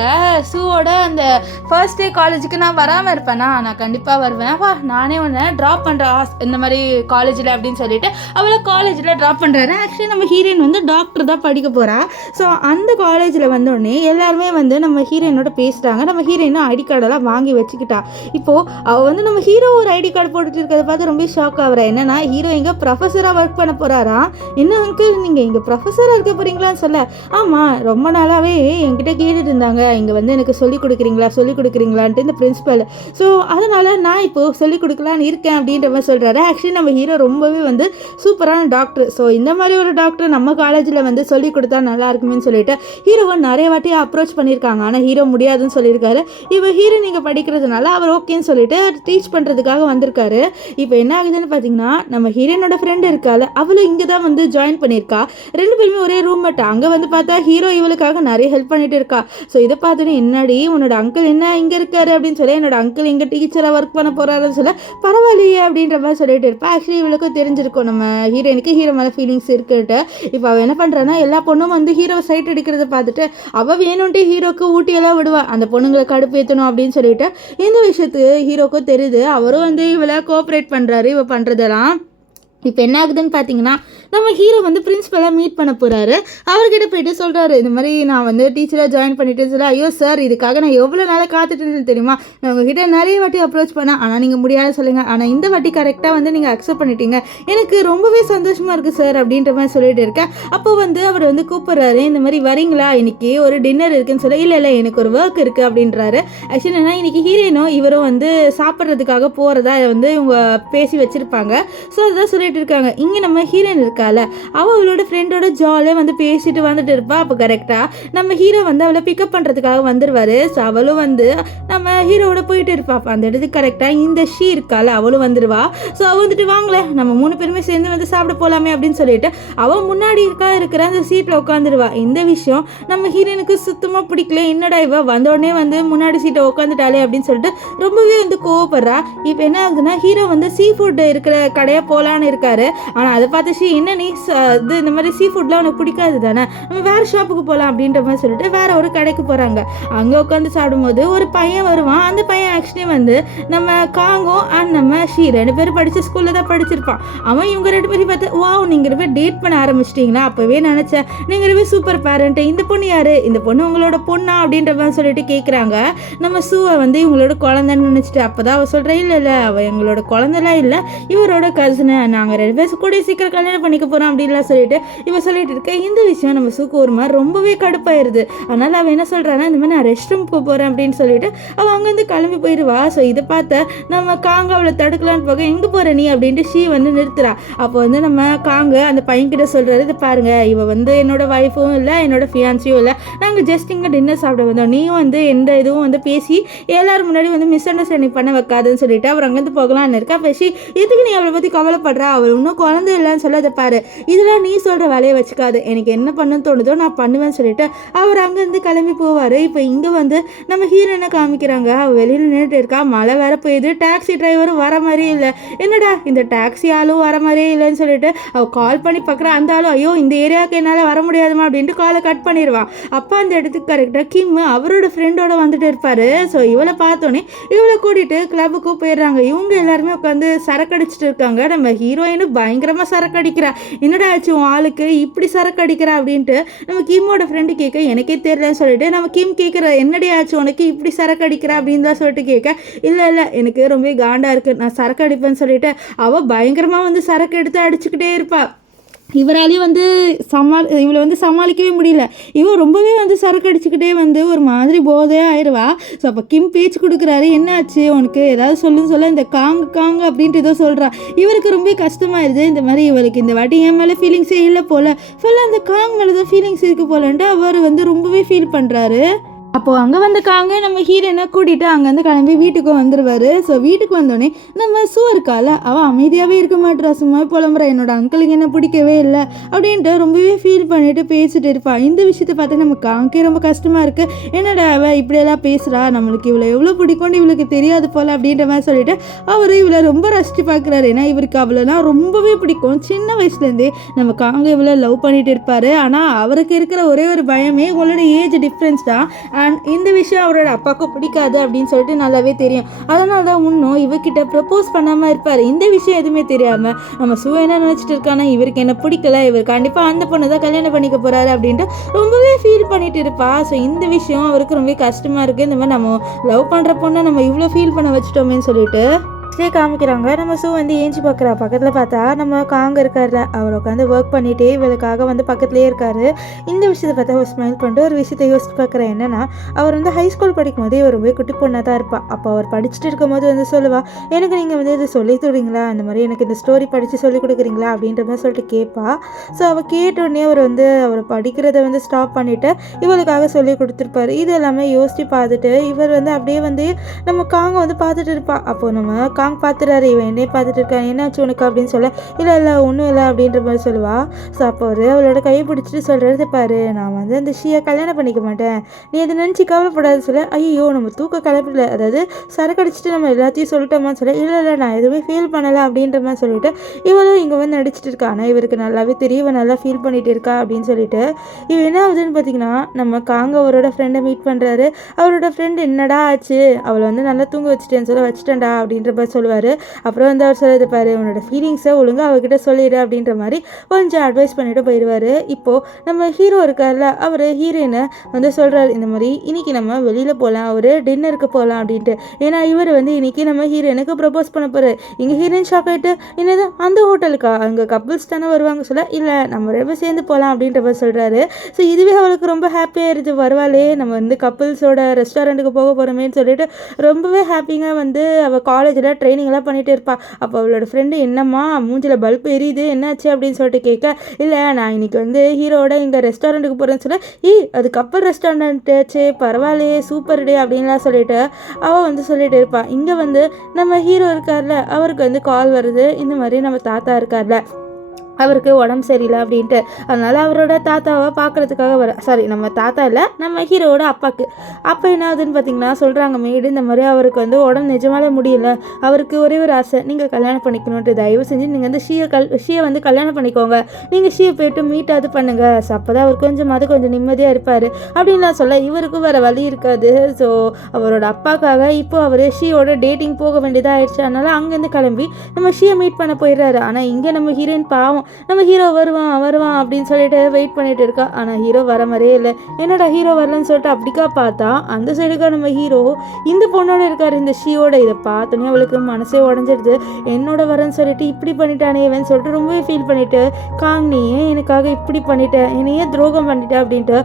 சூவோட அந்த ஃபர்ஸ்ட் டே காலேஜுக்கு நான் வராமல் இருப்பேனா, நான் கண்டிப்பாக வருவேன், வா நானே உன்னை ட்ராப் பண்ணுறேன் இந்த மாதிரி காலேஜில் அப்படின்னு சொல்லிட்டு அவளை காலேஜில் ட்ராப் பண்ணுறாரு. ஆக்சுவலி நம்ம ஹீரோயின் வந்து டாக்டர் தான் படிக்க போகிறா. ஸோ அந்த காலேஜில் வந்தோடனே எல்லாருமே வந்து நம்ம ஹீரோயினோட பேசுகிறாங்க. நம்ம ஹீரோயினும் ஐடி கார்டெல்லாம் வாங்கி வச்சுக்கிட்டா. இப்போது அவள் வந்து நம்ம ஹீரோ ஒரு ஐடி கார்டு போட்டுட்டு இருக்கிறத பார்த்து ரொம்ப ஷாக் ஆகுறா. என்னன்னா ஹீரோ இங்கே ப்ரொஃபஸராக ஒர்க் பண்ண போகிறாரா. என்ன அங்கிள் நீங்கள் இங்கே ப்ரொஃபஸராக இருக்க போகிறீங்களான்னு சொல்ல, ஆமாம் ரொம்ப நாளாகவே என்கிட்ட கேட்டுட்டு இருந்தாங்க, இங்கே வந்து எனக்கு சொல்லிக் கொடுக்குறீங்களான்ட்டு இந்த பிரின்சிபல். ஸோ அதனால் நான் இப்போது சொல்லிக் கொடுக்கலான்னு இருக்கேன் அப்படின்ற மாதிரி சொல்கிறாரு. ஆக்சுவலி நம்ம ஹீரோ ரொம்பவே வந்து சூப்பரான டாக்டர். ஸோ இந்த மாதிரி ஒரு டாக்டர் நம்ம காலேஜில் வந்து சொல்லிக் கொடுத்தா நல்லா இருக்குமேன்னு சொல்லிட்டு ஹீரோவை நிறைய வாட்டி அப்ரோச் பண்ணியிருக்காங்க. ஆனால் ஹீரோ முடியாதுன்னு சொல்லியிருக்காரு. இப்போ ஹீரோ நீங்கள் படிக்கிறதுனால அவர் ஓகேன்னு சொல்லிட்டு டீச் பண்ணுறதுக்காக வந்திருக்காரு. இப்போ என்ன ஆகுதுன்னு பார்த்தீங்கன்னா, நம்ம ஹீரோனோட ஃப்ரெண்டு இருக்கால, அவளும் இங்கே தான் வந்து ஜாயின் பண்ணியிருக்கா. ரெண்டு பேருமே ஒரே ரூம்மேட். அங்கே வந்து பார்த்தா ஹீரோ இவளுக்காக நிறைய ஹெல்ப் பண்ணிட்டு இருக்கா. ஸோ இதை பார்த்துட்டு, என்னடி உன்னோட அங்கிள் என்ன இங்கே இருக்காரு அப்படின்னு சொல்லி, என்னோட அங்கிள் இங்கே டீச்சராக ஒர்க் பண்ண போகிறாருன்னு சொல்ல, பரவாயில்லையே அப்படின்ற மாதிரி சொல்லிட்டு இருப்பா. ஆக்சுவலி இவளுக்கும் தெரிஞ்சிருக்கும் நம்ம ஹீரோயினுக்கு ஹீரோ மேலே ஃபீலிங்ஸ் இருக்குன்ட்டு. இப்போ அவள் என்ன பண்ணுறான்னா, எல்லா பொண்ணும் வந்து ஹீரோ சைட் அடிக்கிறத பார்த்துட்டு அவள் வேணும்ட்டு ஹீரோக்கு ஊட்டியெல்லாம் விடுவா, அந்த பொண்ணுங்களை கடுப்பு ஏற்றணும் அப்படின்னு சொல்லிட்டு. இந்த விஷயத்துக்கு ஹீரோக்கும் தெரியுது. அவரும் வந்து இவளை கோஆப்ரேட் பண்ணுறாரு இவ பண்ணுறதெல்லாம். இப்போ என்ன ஆகுதுன்னு பார்த்தீங்கன்னா, நம்ம ஹீரோ வந்து பிரின்ஸ்பலாக மீட் பண்ண போகிறாரு. அவர்கிட்ட போயிட்டு சொல்கிறாரு, இந்த மாதிரி நான் வந்து டீச்சராக ஜாயின் பண்ணிட்டு சொல்ல, ஐயோ சார் இதுக்காக நான் எவ்வளோ நாளாக காத்துட்டு தெரியுமா, நான் உங்ககிட்ட நிறைய வாட்டி அப்ரோச் பண்ணேன், ஆனால் நீங்கள் முடியாது சொல்லுங்கள், ஆனால் இந்த வாட்டி கரெக்டாக வந்து நீங்கள் அக்செப்ட் பண்ணிட்டீங்க, எனக்கு ரொம்பவே சந்தோஷமாக இருக்குது சார் அப்படின்ற மாதிரி சொல்லிட்டு இருக்கேன். அப்போ வந்து அவர் வந்து கூப்பிட்றாரு, இந்த மாதிரி வரீங்களா, இன்னைக்கு ஒரு டின்னர் இருக்குன்னு சொல்ல, இல்லை எனக்கு ஒரு ஒர்க் இருக்குது அப்படின்றாரு. ஆக்சுவலி என்ன, இன்னைக்கு ஹீரோயினும் இவரும் வந்து சாப்பிட்றதுக்காக போகிறதா வந்து இவங்க பேசி வச்சுருப்பாங்க. ஸோ அதான் சொல்லிட்டு இருக்காங்க. இங்கே நம்ம ஹீரோயின் இருக்கால, அவளோட ஃப்ரெண்டோட ஜாலியாக வந்து பேசிட்டு வந்துட்டு இருப்பா. அப்போ கரெக்டாக நம்ம ஹீரோ வந்து அவளை பிக்கப் பண்ணுறதுக்காக வந்துடுவார். ஸோ அவளும் வந்து நம்ம ஹீரோவோட போயிட்டு இருப்பா. அப்போ அந்த இடத்துக்கு கரெக்டாக இந்த ஷீ இருக்கால, அவளும் வந்துடுவா. ஸோ அவள் வந்துட்டு, வாங்கலை நம்ம 3 பேருமே சேர்ந்து வந்து சாப்பிட போகலாமே அப்படின்னு சொல்லிட்டு அவள் முன்னாடி இருக்கிற அந்த சீட்டில் உட்காந்துடுவா. இந்த விஷயம் நம்ம ஹீரோனுக்கு சுத்தமாக பிடிக்கல. என்னடா இவ வந்தோடனே வந்து முன்னாடி சீட்டை உட்காந்துட்டாலே அப்படின்னு சொல்லிட்டு ரொம்பவே வந்து கோவப்படுறா. இப்போ என்ன ஆகுதுன்னா, ஹீரோ வந்து சீ ஃபுட் இருக்கிற கடையாக போகலான்னு இருக்காரு. ஆனால் அதை பார்த்து ஷீ, என்ன நீ இது இந்த மாதிரி சீ ஃபுட்லாம் உனக்கு பிடிக்காது தானே, நம்ம வேறு ஷாப்புக்கு போகலாம் அப்படின்ற மாதிரி சொல்லிட்டு வேறு ஒரு கடைக்கு போகிறாங்க. அங்கே உட்காந்து சாப்பிடும்போது ஒரு பையன் வருவான். அந்த பையன் ஆக்சுவலி வந்து நம்ம காங்கோ அண்ட் நம்ம ஷீ 2 பேரும் படித்த ஸ்கூலில் தான் படிச்சிருப்பான். அவன் இவங்க 2 பேரையும் பார்த்து, வா நீங்கள் 2 பேர் டேட் பண்ண ஆரம்பிச்சிட்டிங்களா, அப்போவே நினச்சேன் நீங்கள் 2 பேர் சூப்பர் பேரண்ட்டு, இந்த பொண்ணு யார், இந்த பொண்ணு உங்களோட பொண்ணா அப்படின்ற மாதிரி சொல்லிட்டு கேட்குறாங்க. நம்ம சூவை வந்து இவங்களோட குழந்தைன்னு நினச்சிட்டு, அப்போ தான் அவள் சொல்கிறேன், இல்லை அவள் எங்களோட குழந்தைலாம் இல்லை, இவரோட கசினு, நாங்கள் நாங்கள் 2 பேரும் கூட சீக்கிரம் கல்யாணம் பண்ணிக்க போகிறோம் அப்படின்லாம் சொல்லிட்டு இவன் சொல்லிட்டு இருக்க இந்த விஷயம் நம்ம சூக்கு ஒரு மாதிரி ரொம்பவே கடுப்பாயிருது. அதனால் அவன் என்ன சொல்கிறான்னா இந்த மாதிரி நான் ரெஸ்ட் ரூம் போகிறேன் அப்படின்னு சொல்லிட்டு அவள் அங்கேருந்து கிளம்பி போயிடுவா. ஸோ இதை பார்த்த நம்ம காங்க அவளை தடுக்கலான்னு போக எங்கே போகிற நீ அப்படின்ட்டு ஷீ வந்து நிறுத்துறா. அப்போ வந்து நம்ம காங்க அந்த பையன்கிட்ட சொல்கிறது இது பாருங்க இவ வந்து என்னோட ஒய்ஃபும் இல்லை என்னோட ஃபியான்சியும் இல்லை, நாங்கள் ஜஸ்ட் இங்கே டின்னர் சாப்பிட வந்தோம், நீயும் வந்து எந்த இதுவும் வந்து பேசி எல்லாரும் முன்னாடி வந்து மிஸ் அண்டர்ஸ்டாண்டிங் பண்ண வைக்காதுன்னு சொல்லிட்டு அவர் அங்கேருந்து போகலான்னு இருக்கா. பேசி இதுக்கு நீ அவளை பற்றி கவலைப்படுறா, அவள் இன்னும் குழந்தை இல்லைன்னு சொல்ல அதை பாரு, இதெல்லாம் நீ சொல்கிற வேலையை வச்சுக்காது, எனக்கு என்ன பண்ணணும்னு தோணுதோ நான் பண்ணுவேன்னு சொல்லிட்டு அவர் அங்கேருந்து கிளம்பி போவார். இப்போ இங்கே வந்து நம்ம ஹீரோனை காமிக்கிறாங்க. அவள் வெளியில் நின்றுட்டு இருக்கா, மழை வேற போயிடுது, டாக்ஸி டிரைவரும் வர மாதிரியே இல்லை, என்னடா இந்த டாக்ஸி ஆளும் வர மாதிரியே இல்லைன்னு சொல்லிட்டு அவள் கால் பண்ணி பார்க்குறா. அந்த ஆளும் ஐயோ இந்த ஏரியாவுக்கு என்னால் வர முடியாதுமா அப்படின்ட்டு காலை கட் பண்ணிடுவான். அப்போ அந்த இடத்துக்கு கரெக்டாக கிம் அவரோட ஃப்ரெண்டோட வந்துட்டு இருப்பார். ஸோ இவளை பார்த்தோன்னே இவளை கூட்டிகிட்டு கிளப்புக்கு போயிடுறாங்க. இவங்க எல்லாருமே உட்காந்து சரக்கு அடிச்சுட்டு இருக்காங்க. நம்ம ஹீரோயினும் பயங்கரமாக சரக்கு அடிக்கிறா. என்னடா ஆச்சு உன் ஆளுக்கு இப்படி சரக்கு அடிக்கிறா அப்படின்ட்டு நம்ம கிம்மோட ஃப்ரெண்டு கேட்க எனக்கே தெரியலன்னு சொல்லிட்டு நம்ம கிம் கேட்குற என்னடி ஆச்சு உனக்கு இப்படி சரக்கு அடிக்கிறா அப்படின்னு தான் சொல்லிட்டு கேட்க இல்லை எனக்கு ரொம்ப காண்டாக இருக்குது நான் சரக்கு அடிப்பேன்னு சொல்லிட்டு அவள் பயங்கரமாக வந்து சரக்கு எடுத்து அடிச்சுக்கிட்டே இருப்பாள். இவராலையும் வந்து இவளை வந்து சமாளிக்கவே முடியல. இவன் ரொம்பவே வந்து சரக்கு அடிச்சுக்கிட்டே வந்து ஒரு மாதிரி போதையாக ஆயிடுவா. ஸோ அப்போ கிம் பேச்சு கொடுக்குறாரு, என்ன ஆச்சு உனக்கு ஏதாவது சொல்ல இந்த காங்க அப்படின்ட்டு ஏதோ சொல்கிறா. இவருக்கு ரொம்ப கஷ்டமாயிருது. இந்த மாதிரி இவளுக்கு இந்த வாட்டி என் மேலே ஃபீலிங்ஸே இல்லை போல், ஃபுல்லாக அந்த காங் மேலே தான் ஃபீலிங்ஸ் இருக்குது போலன்ட்டு அவர் வந்து ரொம்பவே ஃபீல் பண்ணுறாரு. அப்போது அங்கே வந்துக்காங்க நம்ம ஹீரோனை கூட்டிகிட்டு அங்கேருந்து கிளம்பி வீட்டுக்கு வந்துடுவார். ஸோ வீட்டுக்கு வந்தோடனே நம்ம சூ இருக்கால அவள் அமைதியாகவே இருக்க மாட்டேறா, சும்மா புலம்புறா, என்னோட அங்கிளுக்கு என்ன பிடிக்கவே இல்லை அப்படின்ட்டு ரொம்பவே ஃபீல் பண்ணிட்டு பேசிட்டு இருப்பாள். இந்த விஷயத்தை பார்த்து நம்ம காங்கே ரொம்ப கஷ்டமாக இருக்குது, என்னடா அவள் இப்படியெல்லாம் பேசுகிறா, நம்மளுக்கு இவளை எவ்வளோ பிடிக்கும்னு இவளுக்கு தெரியாது போல் அப்படின்ற மாதிரி சொல்லிட்டு அவர் இவளை ரொம்ப ரசித்து பார்க்குறாரு. ஏன்னா இவருக்கு அவளைனா ரொம்பவே பிடிக்கும். சின்ன வயசுலேருந்தே நம்ம காங்க இவளை லவ் பண்ணிட்டு இருப்பார். ஆனால் அவருக்கு இருக்கிற ஒரே ஒரு பயமே உங்களோட ஏஜ் டிஃப்ரென்ஸ் தான். அண்ட் இந்த விஷயம் அவரோட அப்பாவுக்கு பிடிக்காது அப்படின்னு சொல்லிட்டு நல்லாவே தெரியும். அதனால தான் இன்னும் இவர்கிட்ட ப்ரப்போஸ் பண்ணாமல் இருப்பார். இந்த விஷயம் எதுவுமே தெரியாமல் நம்ம சூ என்ன நினச்சிட்டு இருக்கானா இவருக்கு என்ன பிடிக்கல, இவர் கண்டிப்பாக அந்த பொண்ணு தான் கல்யாணம் பண்ணிக்க போகிறாரு அப்படின்ட்டு ரொம்பவே ஃபீல் பண்ணிட்டு இருப்பா. ஸோ இந்த விஷயம் அவருக்கு ரொம்ப கஷ்டமாக இருக்குது. இந்த மாதிரி நம்ம லவ் பண்ணுற பொண்ணை நம்ம இவ்வளோ ஃபீல் பண்ண வச்சுட்டோமேன்னு சொல்லிட்டு காமிக்கிறாங்க. நம்ம சூ வந்து ஏஞ்சி பார்க்குறா. பக்கத்தில் பார்த்தா நம்ம காங்க இருக்கார்ல அவர் உட்காந்து ஒர்க் பண்ணிகிட்டே இவளுக்காக வந்து பக்கத்துலேயே இருக்காரு. இந்த விஷயத்தை பார்த்தா அவர் ஸ்மைல் பண்ணிட்டு ஒரு விஷயத்தை யோசிச்சு பார்க்குறேன். என்னன்னா அவர் வந்து ஹை ஸ்கூல் படிக்கும் போதே ஒரு ரொம்ப குட்டி பொண்ணாக தான் இருப்பாள். அப்போ அவர் படிச்சுட்டு இருக்கும் போது வந்து சொல்லுவா, எனக்கு நீங்கள் வந்து இது சொல்லி தருவீங்களா, அந்த மாதிரி எனக்கு இந்த ஸ்டோரி படித்து சொல்லி கொடுக்குறீங்களா அப்படின்ற மாதிரி சொல்லிட்டு கேட்பா. ஸோ அவள் கேட்டோடனே அவர் வந்து அவர் படிக்கிறத வந்து ஸ்டாப் பண்ணிவிட்டு இவளுக்காக சொல்லி கொடுத்துருப்பாரு. இது எல்லாமே யோசித்து பார்த்துட்டு இவர் வந்து அப்படியே வந்து நம்ம காங்க வந்து பார்த்துட்டு இருப்பாள். அப்போது நம்ம காங்க பார்த்துட்டாரு, இவன் என்னையே பார்த்துட்டு இருக்கான், என்னாச்சு உனக்கு அப்படின்னு சொல்ல இல்லை ஒன்றும் இல்லை அப்படின்ற மாதிரி சொல்லுவா. ஸோ அப்போ அவர் அவளோட கையை பிடிச்சிட்டு சொல்கிறது, பாரு நான் வந்து அந்த ஷீயை கல்யாணம் பண்ணிக்க மாட்டேன், நீ அதை நினச்சி கவலைப்படாது சொல்ல. ஐயோ நம்ம தூக்க கலப்பிடல, அதாவது சரக்கு அடிச்சுட்டு நம்ம எல்லாத்தையும் சொல்லிட்டோமான்னு சொல்ல இல்லை நான் எதுவுமே ஃபீல் பண்ணலை அப்படின்ற மாதிரி சொல்லிட்டு இவளும் இங்கே வந்து நடிச்சிட்டு இருக்கா. ஆனால் இவருக்கு நல்லாவே தெரியும் இவன் நல்லா ஃபீல் பண்ணிட்டு இருக்கா அப்படின்னு சொல்லிட்டு இவன் என்ன ஆகுதுன்னு பார்த்தீங்கன்னா நம்ம காங்க அவரோட ஃப்ரெண்டை மீட் பண்ணுறாரு. அவரோட ஃப்ரெண்டு என்னடா ஆச்சு, அவளை வந்து நல்லா தூங்க வச்சுட்டேன்னு சொல்ல வச்சுட்டேன்டா அப்படின்ற மாதிரி சொல்லுவார். அப்புறம் வந்து அவர் சொல்லுறது, பாரு உன்னோட ஃபீலிங்ஸை ஒழுங்காக அவகிட்ட சொல்லிடு அப்படின்ற மாதிரி கொஞ்சம் அட்வைஸ் பண்ணிட்டு போயிடுவார். இப்போது நம்ம ஹீரோ இருக்கார்ல அவர் ஹீரோயினை வந்து சொல்கிறார், இந்த மாதிரி இன்னைக்கு நம்ம வெளியில் போகலாம், ஒரு டின்னருக்கு போகலாம் அப்படின்ட்டு. ஏன்னா இவர் வந்து இன்னைக்கு நம்ம ஹீரோயினுக்கு ப்ரப்போஸ் பண்ண போகிறார். இங்கே ஹீரோயின் ஷாக் ஆகிட்டு என்னது அந்த ஹோட்டலுக்கா, அங்கே கப்புள்ஸ் தானே வருவாங்க சொல்ல, இல்லை நம்ம ரொம்ப சேர்ந்து போகலாம் அப்படின்ற மாதிரி சொல்கிறாரு. ஸோ இதுவே அவளுக்கு ரொம்ப ஹாப்பியாக இருக்குது, வருவாளே நம்ம வந்து கப்புள்ஸோட ரெஸ்டாரண்ட்டுக்கு போக போகிறோமேன்னு சொல்லிட்டு ரொம்பவே ஹாப்பியாக வந்து அவள் காலேஜில் ட்ரைனிங்லாம் பண்ணிகிட்டு இருப்பாள். அப்போ அவளோட ஃப்ரெண்டு என்னம்மா மூஞ்சில் பல்ப் எரியுது என்னாச்சு அப்படின்னு சொல்லிட்டு கேட்க, இல்லை நான் இன்னைக்கு வந்து ஹீரோட இங்கே ரெஸ்டாரண்ட்டுக்கு போகிறேன்னு சொல்ல, அது கப்பல் ரெஸ்டாரண்ட்டாச்சு பரவாயில்லையே சூப்பர் டே அப்படின்லாம் சொல்லிட்டு அவள் வந்து சொல்லிட்டு இருப்பாள். இங்கே வந்து நம்ம ஹீரோ இருக்கார்ல அவருக்கு வந்து கால் வருது, இந்த மாதிரி நம்ம தாத்தா இருக்கார்ல அவருக்கு உடம்பு சரியில்லை அப்படின்ட்டு. அதனால் அவரோட தாத்தாவை பார்க்குறதுக்காக நம்ம தாத்தா இல்லை நம்ம ஹீரோவோட அப்பாவுக்கு அப்போ என்ன ஆகுதுன்னு பார்த்தீங்கன்னா சொல்கிறாங்க மேடு, இந்த மாதிரி அவருக்கு வந்து உடம்பு நிஜமாலே முடியல, அவருக்கு ஒரே ஒரு ஆசை, நீங்கள் கல்யாணம் பண்ணிக்கணுன்ட்டு, தயவு செஞ்சு நீங்கள் வந்து ஷீயை வந்து கல்யாணம் பண்ணிக்கோங்க, நீங்கள் ஷீயை போய்ட்டு மீட்டாவது பண்ணுங்கள், ஸோ அப்போ தான் அவர் கொஞ்சம் நிம்மதியாக இருப்பார் அப்படின்லாம் சொல்ல இவருக்கும் வேறு வழி இருக்காது. ஸோ அவரோட அப்பாக்காக இப்போ அவர் ஷீயோட டேட்டிங் போக வேண்டியதாக ஆயிடுச்சு. அதனால் அங்கேருந்து கிளம்பி நம்ம ஷீயை மீட் பண்ண போயிடுறாரு. ஆனால் இங்கே நம்ம ஹீரோயின் பாவம் நம்ம ஹீரோ வருவான் வருவான் அப்படின்னு சொல்லிட்டு வெயிட் பண்ணிட்டு இருக்கா. ஆனால் ஹீரோ வர மாதிரியே இல்லை. என்னடா ஹீரோ வரலன்னு சொல்லிட்டு அப்படிக்கா பார்த்தா அந்த சைடுக்கா நம்ம ஹீரோ இந்த பொண்ணோட இருக்காரு, இந்த ஷீயோட. இதை பார்த்தோன்னே அவளுக்கு மனசே உடஞ்சிடுது. என்னோட வரேன்னு சொல்லிட்டு இப்படி பண்ணிட்டானே இவன் சொல்லிட்டு ரொம்பவே ஃபீல் பண்ணிட்டு, காங் நீ ஏன் எனக்காக இப்படி பண்ணிட்டேன், என்னையே துரோகம் பண்ணிட்டேன் அப்படின்ட்டு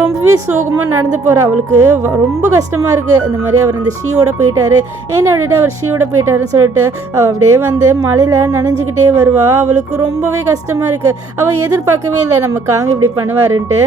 ரொம்பவே சோகமாக நடந்து போகிறா. அவளுக்கு ரொம்ப கஷ்டமாக இருக்குது. இந்த மாதிரி அவர் இந்த ஷீயோட போயிட்டாரு, என்னை விட்டுட்டு அவர் ஷீயோட போயிட்டாருன்னு சொல்லிட்டு அப்படியே வந்து மலையில் நனைஞ்சிக்கிட்டே வருவா. அவளுக்கு ரொம்பவே கஷ்டமாக இருக்குது. அவள் எதிர்பார்க்கவே இல்லை நம்ம காங் இப்படி பண்ணுவாருன்ட்டு.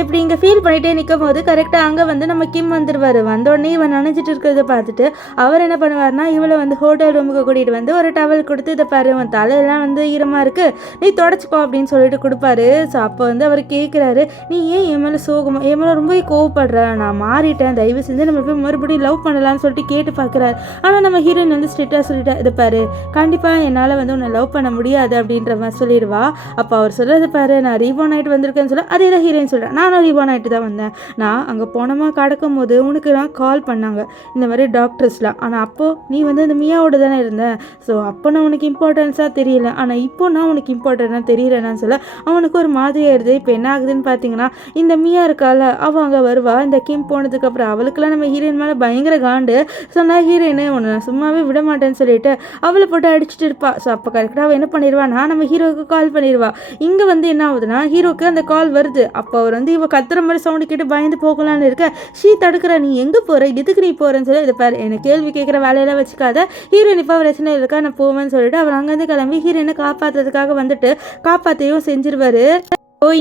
இப்படி இங்கே ஃபீல் பண்ணிகிட்டே நிற்கும் போது கரெக்டாக அங்கே வந்து நம்ம கிம் வந்துடுவார். வந்தோடனே இவன் நினைச்சிட்டு இருக்கிறத பார்த்துட்டு அவர் என்ன பண்ணுவார்னா இவளை வந்து ஹோட்டல் ரூமுக்கு கூட்டிகிட்டு வந்து ஒரு டவல் கொடுத்து இதை பாரு உன் தலையெல்லாம் வந்து ஈரமாக இருக்குது நீ தொடச்சிக்கோ அப்படின்னு சொல்லிட்டு கொடுப்பாரு. ஸோ அப்போ வந்து அவர் கேட்குறாரு, நீ ஏன் என் மேலே சோகமாக என் மேலே ரொம்பவே கோவப்படுற, நான் மாறிட்டேன், தயவு செஞ்சு நம்ம போய் மறுபடியும் லவ் பண்ணலான்னு சொல்லிட்டு கேட்டு பார்க்குறாரு. ஆனால் நம்ம ஹீரோயின் வந்து ஸ்ட்ரிக்டாக சொல்லிட்டா, இதை பாரு கண்டிப்பாக என்னால் வந்து உன்னை லவ் பண்ண முடியாது அப்படின்ற மாதிரி சொல்லிடுவா. அப்போ அவர் சொல்கிறது பாரு நான் ரீபான் ஆகிட்டு வந்திருக்கேன்னு சொல்ல அதே தான் ஹீரோயின் சொல்கிறேன், நானும் ரீபான் ஆகிட்டு தான் வந்தேன். நான் அங்கே போனமா கடக்கும் போது உனக்கு நான் கால் பண்ணாங்க இந்த மாதிரி டாக்டர்ஸ்லாம். ஆனால் அப்போது நீ வந்து அந்த மியாவோட தானே இருந்தேன். ஸோ அப்போ நான் உனக்கு இம்பார்ட்டன்ஸாக தெரியல, ஆனால் இப்போ நான் உனக்கு இம்பார்ட்டன்ஸாக தெரியலன்னு சொல்ல அவனுக்கு ஒரு மாதிரி ஆயிடுது. இப்போ என்ன ஆகுதுன்னு பார்த்தீங்கன்னா இந்த மியா இருக்கால அவள் அங்கே வருவா. இந்த கிம் போனதுக்கப்புறம் அவளுக்குலாம் நம்ம ஹீரோயின் மேலே பயங்கர காண்டு. ஸோ நான் ஹீரோயினு உன்னை நான் சும்மாவே விட மாட்டேன்னு சொல்லிட்டு அவளை போட்டு அடிச்சுட்டு இருப்பா. ஸோ அப்போ கரெக்டாக அவள் என்ன பண்ணிடுவானா நம்ம ஹீரோவுக்கு கால் பண்ணிடுவா. இங்கே வந்து என்ன ஆகுதுன்னா ஹீரோக்கு அந்த கால் வருது. அப்போ அவர் வந்து இவ கத்துற மாதிரி சவுண்டு கேட்டு பயந்து போகலான்னு இருக்க ஷீ தடுக்கிறா, நீ எங்கே போகிற, எதுக்கு நீ போகிறேன்னு சொல்லி இதை பாரு எனக்கு கேள்வி கேட்குற வேலையெல்லாம் வச்சுக்காத, ஹீரோயின் இப்போ பிரச்சனை இருக்கா நான் போவேன்னு சொல்லிட்டு அவர் அங்கேருந்து கிளம்பி ஹீரோயினை காப்பாற்றுறதுக்காக வந்துட்டு காப்பாற்றையும் செஞ்சிருவாரு.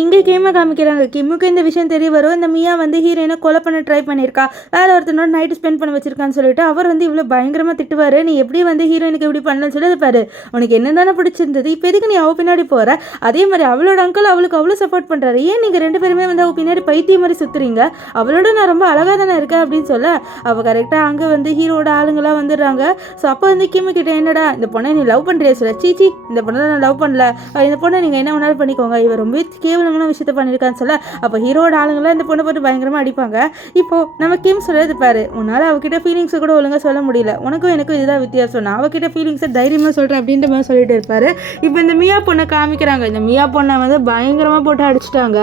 இங்கே கேமை காமிக்கிறாங்க. கிம்முக்கு இந்த விஷயம் தெரிய வரும், இந்த மியா வந்து ஹீரோயினை கொலை பண்ண ட்ரை பண்ணியிருக்கா, வேற ஒருத்தனோட நைட்டு ஸ்பெண்ட் பண்ண வச்சிருக்கான்னு சொல்லிட்டு அவர் வந்து இவ்வளோ பயங்கரமாக திட்டுவார். நீ எப்படி வந்து ஹீரோயினுக்கு எப்படி பண்ணலன்னு சொல்லி பாரு, உனக்கு என்ன தானே பிடிச்சிருந்தது, இப்போ எதுக்கு நீ அவள் பின்னாடி போகிற, அதே மாதிரி அவளோட அங்கிள் அவளுக்கு அவ்வளோ சப்போர்ட் பண்ணுறாரு, ஏன் நீங்கள் ரெண்டு பேருமே வந்து அவள் பின்னாடி பைத்திய மாதிரி சுற்றுறீங்க, அவளோட நான் ரொம்ப அழகாக தானே இருக்கேன் அப்படின்னு சொல்ல அவள் கரெக்டாக அங்கே வந்து ஹீரோட ஆளுங்களாம் வந்துடுறாங்க. ஸோ அப்போ வந்து கிம்மு கிட்ட என்னடா இந்த பொண்ணை நீ லவ் பண்ணுறியா சொல்ல, சீச்சி இந்த பொண்ணை நான் லவ் பண்ணல, இந்த பொண்ணை நீங்கள் என்ன வேணாலும் பண்ணிக்கோங்க, இவ ரொம்ப கேவலமான விஷயத்த பண்ணியிருக்கான்னு சொல்ல அப்போ ஹீரோட ஆளுங்களாம் இந்த பொண்ணை போட்டு பயங்கரமாக அடிப்பாங்க. இப்போ நம்ம கிம் சொல்றது பாரு, உன்னால் அவகிட்ட ஃபீலிங்ஸை கூட ஒழுங்காக சொல்ல முடியல, உனக்கும் எனக்கும் இதுதான் வித்தியாசம், நான் அவகிட்ட ஃபீலிங்ஸை தைரியமாக சொல்கிறேன் அப்படின்ற மாதிரி சொல்லிட்டு இருப்பாரு. இப்போ இந்த மியா பொண்ணை காமிக்கிறாங்க. இந்த மியா பொண்ணை வந்து பயங்கரமாக போட்டு அடிச்சிட்டாங்க.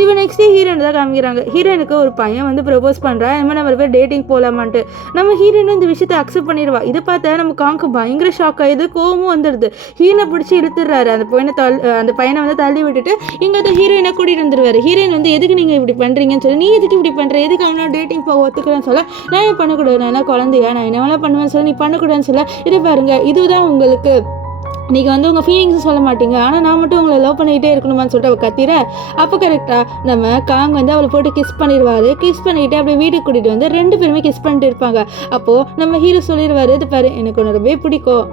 இப்போ நெக்ஸ்ட் ஹீரோயின் தான் காமிக்கிறாங்க. ஹீரோயினுக்கு ஒரு பையன் வந்து ப்ரப்போஸ் பண்ணுறா, இந்த மாதிரி நம்ம போய் டேட்டிங் போகலாமான்ட்டு. நம்ம ஹீரோயின் இந்த விஷயத்தை அக்செப்ட் பண்ணிடுவா. இதை பார்த்தா நம்ம காங்க்கு பயங்கர ஷாக் ஆகிடுது, கோவமும் வந்துடுது. ஹீரோனை பிடிச்சி இழுத்துடுறாரு. அந்த பையனை வந்து தள்ளி விட்டுட்டு இங்கே ஹீரோயினை கூட்டிட்டு வந்துருவாரு. ஹீரோயின் வந்து எதுக்கு நீங்க இப்படி பண்றீங்கன்னு சொல்லி, நீ எதுக்கு இப்படி பண்ற, எதுக்கு அவனா டேட்டிங் போக ஒத்துக்கிறேன்னு சொல்ல நான் ஏன் பண்ணக்கூடாது, நான் என்ன குழந்தையா, நான் என்ன வேணா பண்ணுவேன்னு சொல்ல நீ பண்ணக்கூடாதுன்னு சொல்ல இதை பாருங்க இதுதான் உங்களுக்கு, நீங்கள் வந்து உங்கள் ஃபீலிங்ஸும் சொல்ல மாட்டீங்க, ஆனால் நான் மட்டும் உங்களை லவ் பண்ணிக்கிட்டே இருக்கணுமான்னு சொல்லிட்டு அவள் கத்திர. அப்போ கரெக்டாக நம்ம காங் வந்து அவளை போட்டு கிஸ் பண்ணிடுவார். கிஸ் பண்ணிவிட்டு அப்படியே வீட்டுக்கு கூட்டிகிட்டு வந்து ரெண்டு பேருமே கிஸ் பண்ணிட்டு இருப்பாங்க. அப்போது நம்ம ஹீரோ சொல்லிடுவார், இது பாரு எனக்கு உன்னை ரொம்பவே பிடிக்கும்,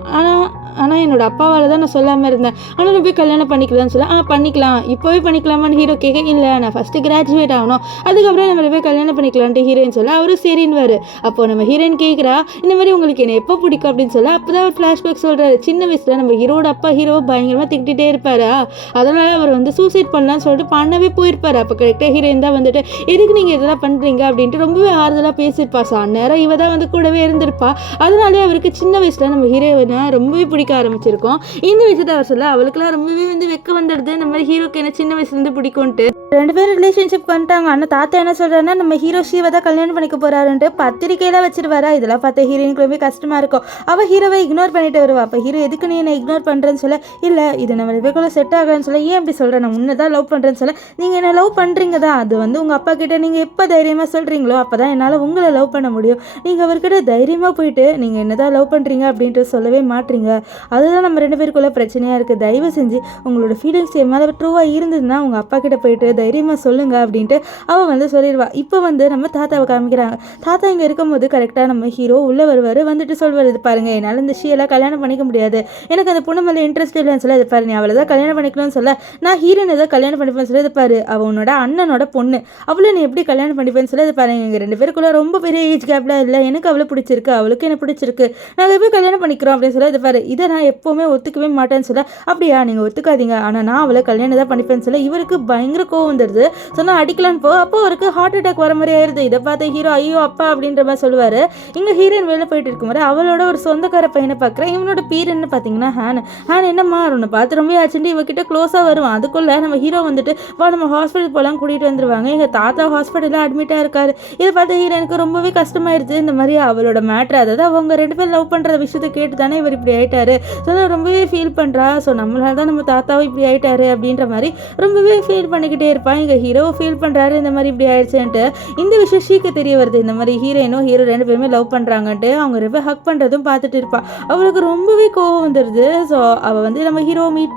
ஆனால் என்னோட அப்பாவால் தான் நான் சொல்லாமல் இருந்தேன், ஆனால் நான் போய் கல்யாணம் பண்ணிக்கலாம்னு சொல்ல பண்ணிக்கலாம், இப்போவே பண்ணிக்கலாமான்னு ஹீரோ கேட்க, இல்லை நான் ஃபஸ்ட்டு கிராஜுவேட் ஆகணும், அதுக்கப்புறம் நம்ம போய் கல்யாணம் பண்ணிக்கலான்ட்டு ஹீரோயின் சொல்ல அவரும் சரின்னுவார். அப்போது நம்ம ஹீரோயின் கேட்குறா, இந்த மாதிரி உங்களுக்கு என்ன எப்போ பிடிக்கும் அப்படின்னு சொல்ல அப்போ தான் ஒரு ஃப்ளாஷ்பேக் சொல்கிறாரு. சின்ன வயசில் நம்ம ஹீரோட அப்பா ஹீரோவை பயங்கரமாக திட்டிகிட்டே இருப்பாரா, அதனால் அவர் வந்து சூசைட் பண்ணலான்னு சொல்லிட்டு பண்ணவே போயிருப்பார். அப்போ கரெக்டாக ஹீரோயின் தான் வந்துட்டு எதுக்கு நீங்கள் இதெல்லாம் பண்ணுறீங்க அப்படின்ட்டு ரொம்பவே ஆறுதலாக பேசியிருப்பா. ஸோ அந்நேரம் இவ தான் வந்து கூடவே இருந்திருப்பா. அதனாலே அவருக்கு சின்ன வயசில் நம்ம ஹீரோயினை ரொம்பவே பிடிக்க ஆரம்பிச்சிருக்கோம். இந்த விஷயத்தை அவர் சொல்ல அவளுக்குலாம் ரொம்பவே வந்து வெக்க வந்துடுது, இந்த மாதிரி ஹீரோக்கு என்ன சின்ன வயசுலேருந்து பிடிக்கும்ட்டு. ரெண்டு பேரும் ரிலேஷன்ஷிப் பண்ணிட்டாங்க. ஆனால் தாத்தா என்ன சொல்கிறாருன்னா நம்ம ஹீரோ ஷீவை தான் கல்யாணம் பண்ணிக்க போகிறாருன்ட்டு பத்திரிக்கையெல்லாம் வச்சிருவாரா. இதெல்லாம் பார்த்த ஹீரோயினுக்கு ரொம்ப கஷ்டமாக இருக்கும். அவள் ஹீரோவை இக்னோர் பண்ணிட்டு வருவா. அப்போ ஹீரோ எதுக்கு நீ என்ன இக்னோர் பண்ணுறேன்னு சொல்ல, இல்லை இது நம்ம ரெகுலர் செட் ஆகலன்னு சொல்ல, ஏன் அப்படி சொல்கிறேன், நான் உன்னை தான் லவ் பண்ணுறேன்னு சொல்ல, நீங்கள் என்ன லவ் பண்ணுறீங்க தான், அது வந்து உங்கள் அப்பா கிட்டே நீங்கள் எப்போ தைரியமாக சொல்கிறீங்களோ அப்போ தான் என்னால் உங்களை லவ் பண்ண முடியும், நீங்கள் அவர்கிட்ட தைரியமாக போயிட்டு நீங்கள் என்ன தான் லவ் பண்ணுறீங்க அப்படின்ட்டு சொல்லவே மாட்டீங்க, அதுதான் நம்ம ரெண்டு பேருக்குள்ளே பிரச்சனையாக இருக்குது, தயவு செஞ்சு உங்களோட ஃபீலிங்ஸ் என் மேலே ட்ரூவாக இருந்ததுன்னா உங்கள் அப்பா கிட்ட போயிட்டு தைரியமாக சொல்லுங்க அப்படின்ட்டு அவள் வந்து சொல்லிடுவா. இப்போ வந்து நம்ம தாத்தாவை காமிக்கிறாங்க. தாத்தா இங்கே இருக்கும்போது கரெக்டாக நம்ம ஹீரோ உள்ளே வருவார். வந்துட்டு சொல்வார், இது பாருங்க என்னால் இந்த ஷீயெல்லாம் கல்யாணம் பண்ணிக்க முடியாது, எனக்கு அந்த பொண்ணு மேலே இன்ட்ரெஸ்ட் இல்லைன்னு சொல்ல, இது பாரு நீ அவளை தான் கல்யாணம் பண்ணிக்கணும்னு சொல்ல, நான் ஹீரோனை தான் கல்யாணம் பண்ணிப்பேன்னு சொல்ல, இது பாரு அவள் உன்னோட அண்ணனோட பொண்ணு, அவளை நீ எப்படி கல்யாணம் பண்ணிப்பேன்னு சொல்ல, இது பாருங்க எங்கள் ரெண்டு பேருக்குள்ள ரொம்ப பெரிய ஏஜ் கேப்லாம் இல்லை, எனக்கு அவளை பிடிச்சிருக்கு, அவளுக்கு என்ன பிடிச்சிருக்கு, நாங்கள் எப்படி கல்யாணம் பண்ணிக்கிறோம் அப்படின்னு சொல்ல, இது பாரு இதை நான் எப்போவுமே ஒத்துக்கவே மாட்டேன்னு சொல்ல, அப்படியா நீங்கள் ஒத்துக்காதீங்க, ஆனால் நான் அவளை கல்யாணம் தான் பண்ணிப்பேன்னு சொல்ல இவருக்கு பயங்கர கோவம் கோவம் வந்துடுது. சொன்னால் அடிக்கலான்னு அப்போ அவருக்கு ஹார்ட் அட்டாக் வர மாதிரி ஆயிடுது. இதை பார்த்த ஹீரோ ஐயோ அப்பா அப்படின்ற மாதிரி சொல்லுவார். இங்கே ஹீரோயின் வெளில போயிட்டு இருக்கும்போது அவளோட ஒரு சொந்தக்கார பையனை பார்க்குறேன். இவனோட பேர் என்ன பார்த்தீங்கன்னா ஹேன் என்னம்மா உன்னை பார்த்து ரொம்ப ஆச்சுட்டு இவகிட்ட க்ளோஸாக வருவான். அதுக்குள்ளே நம்ம ஹீரோ வந்துட்டு நம்ம ஹாஸ்பிட்டல் போகலாம் கூட்டிகிட்டு வந்துருவாங்க. எங்கள் தாத்தா ஹாஸ்பிட்டலில் அட்மிட்டாக இருக்காரு. இதை பார்த்து ஹீரோனுக்கு ரொம்பவே கஷ்டமாயிருது. இந்த மாதிரி அவளோட மேட்ரு, அதாவது அவங்க 2 பேர் லவ் பண்ணுற விஷயத்தை கேட்டு தானே இவர் இப்படி ஆயிட்டாரு. ஸோ ரொம்பவே ஃபீல் பண்ணுறா. ஸோ நம்மளால தான் நம்ம தாத்தாவும் இப்படி ஆயிட்டாரு அப்படின்ற மாதிரி ரொம்பவே ஃபீல் பண்ணிக்கிட்டே இருப்பான். இங்கே ஹீரோ ஃபீல் பண்ணுறாரு இந்த மாதிரி இப்படி ஆயிடுச்சுன்ட்டு. இந்த விஷயம் ஷீக்கு தெரிய வருது. இந்த மாதிரி ஹீரோயினும் ஹீரோ 2 பேருமே லவ் பண்ணுறாங்கன்ட்டு அவங்க 2 பேர் ஹக் பண்ணுறதும் பார்த்துட்டு இருப்பாள். அவளுக்கு ரொம்பவே கோவம் வந்துடுது. ஸோ அவள் வந்து நம்ம ஹீரோவை மீட்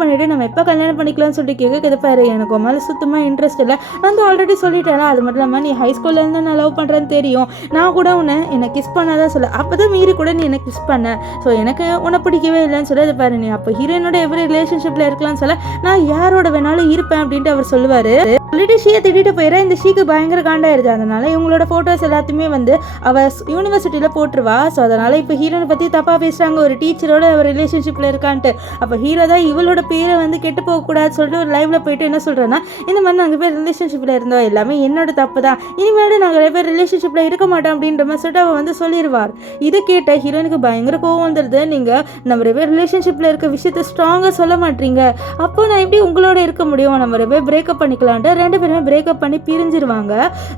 பண்ணிவிட்டு நம்ம எப்போ கல்யாணம் பண்ணிக்கலாம்னு சொல்லிட்டு கேட்குது. எனக்கு மேலே சுத்தமாக இன்ட்ரெஸ்ட் இல்லை, நான் வந்து ஆல்ரெடி சொல்லிட்டேன். அது மட்டும் இல்லாமல் நீ ஹைஸ்கூல்லேருந்து நான் லவ் பண்ணுறேன்னு தெரியும். நான் கூட என்னை கிஸ் பண்ணாதான் சொல்ல, அப்போ தான் மீறி கூட நீ என்னை கிஸ் பண்ண. ஸோ எனக்கு உன்னை பிடிக்கவே இல்லைன்னு சொல்லி அது பாரு, நீ அப்போ ஹீரோயினோட எவ்வளோ ரிலேஷன்ஷிப்பில் இருக்கலாம்னு சொல்ல, நான் யாரோட வேணாலும் இருப்பேன் அப்படின்ட்டு அவர் சொல்லுவார். சொல்லிட்டு ஷீயை திட்டிட்டு போயிடா. இந்த ஷீக்கு பயங்கர காண்டாயிருது. அதனால இவங்களோட ஃபோட்டோஸ் எல்லாத்தையுமே வந்து அவள் யூனிவர்சிட்டியில் போட்டுருவா. ஸோ அதனால் இப்போ ஹீரோனை பற்றி தப்பாக பேசுகிறாங்க, ஒரு டீச்சரோட அவர் ரிலேஷன்ஷிப்பில் இருக்கான்ட்டு. அப்போ ஹீரோ தான் இவளோட பேரை வந்து கெட்டு போகக்கூடாதுன்னு சொல்லிட்டு ஒரு லைவில் போயிட்டு என்ன சொல்கிறேன்னா, இந்த மாதிரி நாங்கள் பேர் ரிலேஷன்ஷிப்பில் இருந்தோம், எல்லாமே என்னோட தப்பு தான், இனிமேல் நாங்கள் நிறைய பேர் ரிலேஷன்ஷிப்பில் இருக்க மாட்டோம் அப்படின்ற மாதிரி சொல்லிட்டு அவள் வந்து சொல்லிடுவார். இதை கேட்ட ஹீரோனுக்கு பயங்கர கோவம் வந்துடுது. நீங்கள் நம்ம 2 பேர் ரிலேஷன்ஷிப்பில் இருக்க விஷயத்த ஸ்ட்ராங்காக சொல்ல மாட்டீங்க, அப்போ நான் எப்படி உங்களோட இருக்க முடியும், நம்ம 2 பேர் பிரேக்கப் பண்ணிக்கலான்ட்டு 2 பேருமே பிரேக்கப் பண்ணி பிரிஞ்சிருவாங்க.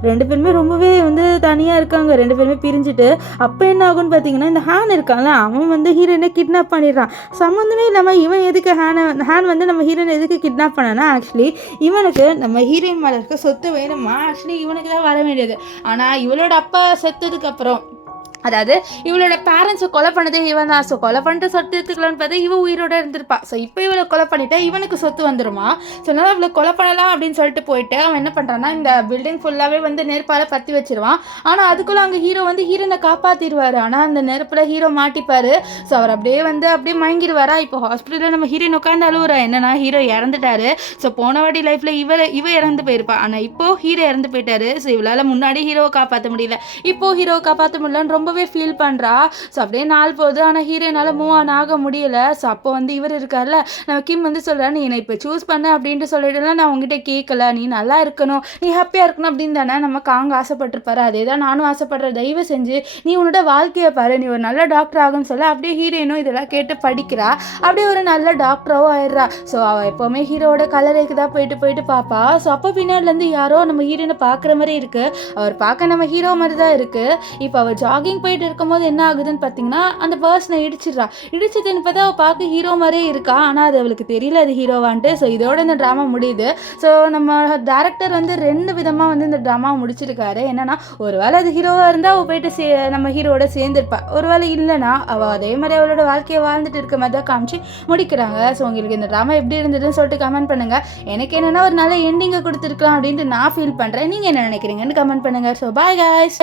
2 பேருமே ரொம்பவே வந்து தனியாக இருக்காங்க. 2 பேருமே பிரிஞ்சுட்டு அப்போ என்ன ஆகும்னு பார்த்தீங்கன்னா, இந்த ஹேன் இருக்கான்ல, அவன் வந்து ஹீரோயினை கிட்னாப் பண்ணிடுறான். சம்மந்தமே இல்லாமல் இவன் எதுக்கு ஹேன் வந்து நம்ம ஹீரோயின் எதுக்கு கிட்னாப் பண்ணானா, ஆக்சுவலி இவனுக்கு நம்ம ஹீரோயின் மேலே இருக்க சொத்து வேணுமா, ஆக்சுவலி இவனுக்கு தான் வர வேண்டியது. ஆனால் இவளோட அப்பா செத்ததுக்கப்புறம், அதாவது இவளோட பேரண்ட்ஸை கொலை பண்ணதே இவன் தான். ஸோ கொலை பண்ணிட்டு சொத்து எடுத்துக்கலான்னு பார்த்தா இவன் உயிரோடு இருந்திருப்பா. ஸோ இப்போ இவளை கொலை பண்ணிட்டா இவனுக்கு சொத்து வந்துடுமா. ஸோ அதனால் அவளை கொலை பண்ணலாம் அப்படின்னு சொல்லிட்டு போயிட்டு அவன் என்ன பண்ணுறான்னா, இந்த பில்டிங் ஃபுல்லாகவே வந்து நெருப்பால் பற்றி வச்சிருவான். ஆனால் அதுக்குள்ளே அங்கே ஹீரோ வந்து ஹீரோனை காப்பாற்றிடுவார். ஆனால் அந்த நெருப்பில் ஹீரோ மாட்டிப்பார். ஸோ அவர் அப்படியே மயங்கிடுவாரா. இப்போ ஹாஸ்பிட்டலில் நம்ம ஹீரோயின் உட்காந்து அழுவுறா. என்னன்னா ஹீரோ இறந்துட்டாரு. ஸோ போன வாட்டி லைஃப்பில் இவ இறந்து போயிருப்பா. ஆனால் இப்போது ஹீரோ இறந்து போயிட்டாரு. ஸோ இவளால் முன்னாடி ஹீரோவை காப்பாற்ற முடியல, இப்போது ஹீரோவை காப்பாற்ற முடியலன்னு ரொம்பவே ஃபீல் பண்ணுறா. ஸோ அப்படியே நாள் போகுது. ஆனால் ஹீரோயினால் மூவ் ஆன் ஆக முடியல. ஸோ அப்போ வந்து இவர் இருக்கார்ல, நம்ம கிம் வந்து சொல்கிறா, நீ என்னை இப்போ சூஸ் பண்ண அப்படின்ட்டு சொல்லிட்டுலாம் நான் உங்ககிட்ட கேட்கல, நீ நல்லா இருக்கணும், நீ ஹாப்பியாக இருக்கணும் அப்படின்னு தானே நம்ம காங்க ஆசைப்பட்டிருப்பாரு. அதே தான் நானும் ஆசைப்படுறேன். தயவு செஞ்சு நீ உன்னோட வாழ்க்கையை பாரு, நீ ஒரு நல்ல டாக்டர் ஆகும்னு சொல்ல அப்படியே ஹீரோயினும் இதெல்லாம் கேட்டு படிக்கிறா. அப்படியே ஒரு நல்ல டாக்டராகவும் ஆயிடுறா. ஸோ அவள் எப்போவுமே ஹீரோவோட கலருக்கு தான் போயிட்டு பார்ப்பா. ஸோ அப்போ பின்னாடிலேருந்து யாரோ நம்ம ஹீரோயினை பார்க்குற மாதிரி இருக்குது. அவர் பார்க்க நம்ம ஹீரோ மாதிரி தான் இருக்குது. இப்போ அவள் ஜாகிங் போயிட்டு இருக்கும்போது என்ன ஆகுதுன்னு பார்த்தீங்கன்னா, அந்த பர்சனை இடிச்சிட்டுன்னு பார்த்தா அவள் பார்க்க ஹீரோ மாதிரியே இருக்கா. ஆனால் அது அவளுக்கு தெரியல அது ஹீரோவான்ட்டு. ஸோ இதோட இந்த ட்ராமா முடியுது. ஸோ நம்ம டேரக்டர் வந்து 2 விதமாக வந்து இந்த ட்ராமா முடிச்சிருக்காரு. என்னன்னா, ஒரு வேளை அது ஹீரோவாக இருந்தால் அவள் போயிட்டு நம்ம ஹீரோவோட சேர்ந்துருப்பா, ஒரு வேளை இல்லைனா அவள் அதே மாதிரி அவளோட வாழ்க்கையை வாழ்ந்துட்டு இருக்க மாதிரி தான் காமிச்சு முடிக்கிறாங்க. ஸோ உங்களுக்கு இந்த ட்ராமா எப்படி இருந்ததுன்னு சொல்லிட்டு கமெண்ட் பண்ணுங்கள். எனக்கு என்னென்னா ஒரு நல்ல எண்டிங்கை கொடுத்துருக்கலாம் அப்படின்ட்டு நான் ஃபீல் பண்ணுறேன். நீங்கள் என்ன நினைக்கிறீங்கன்னு கமெண்ட் பண்ணுங்கள். So bye guys.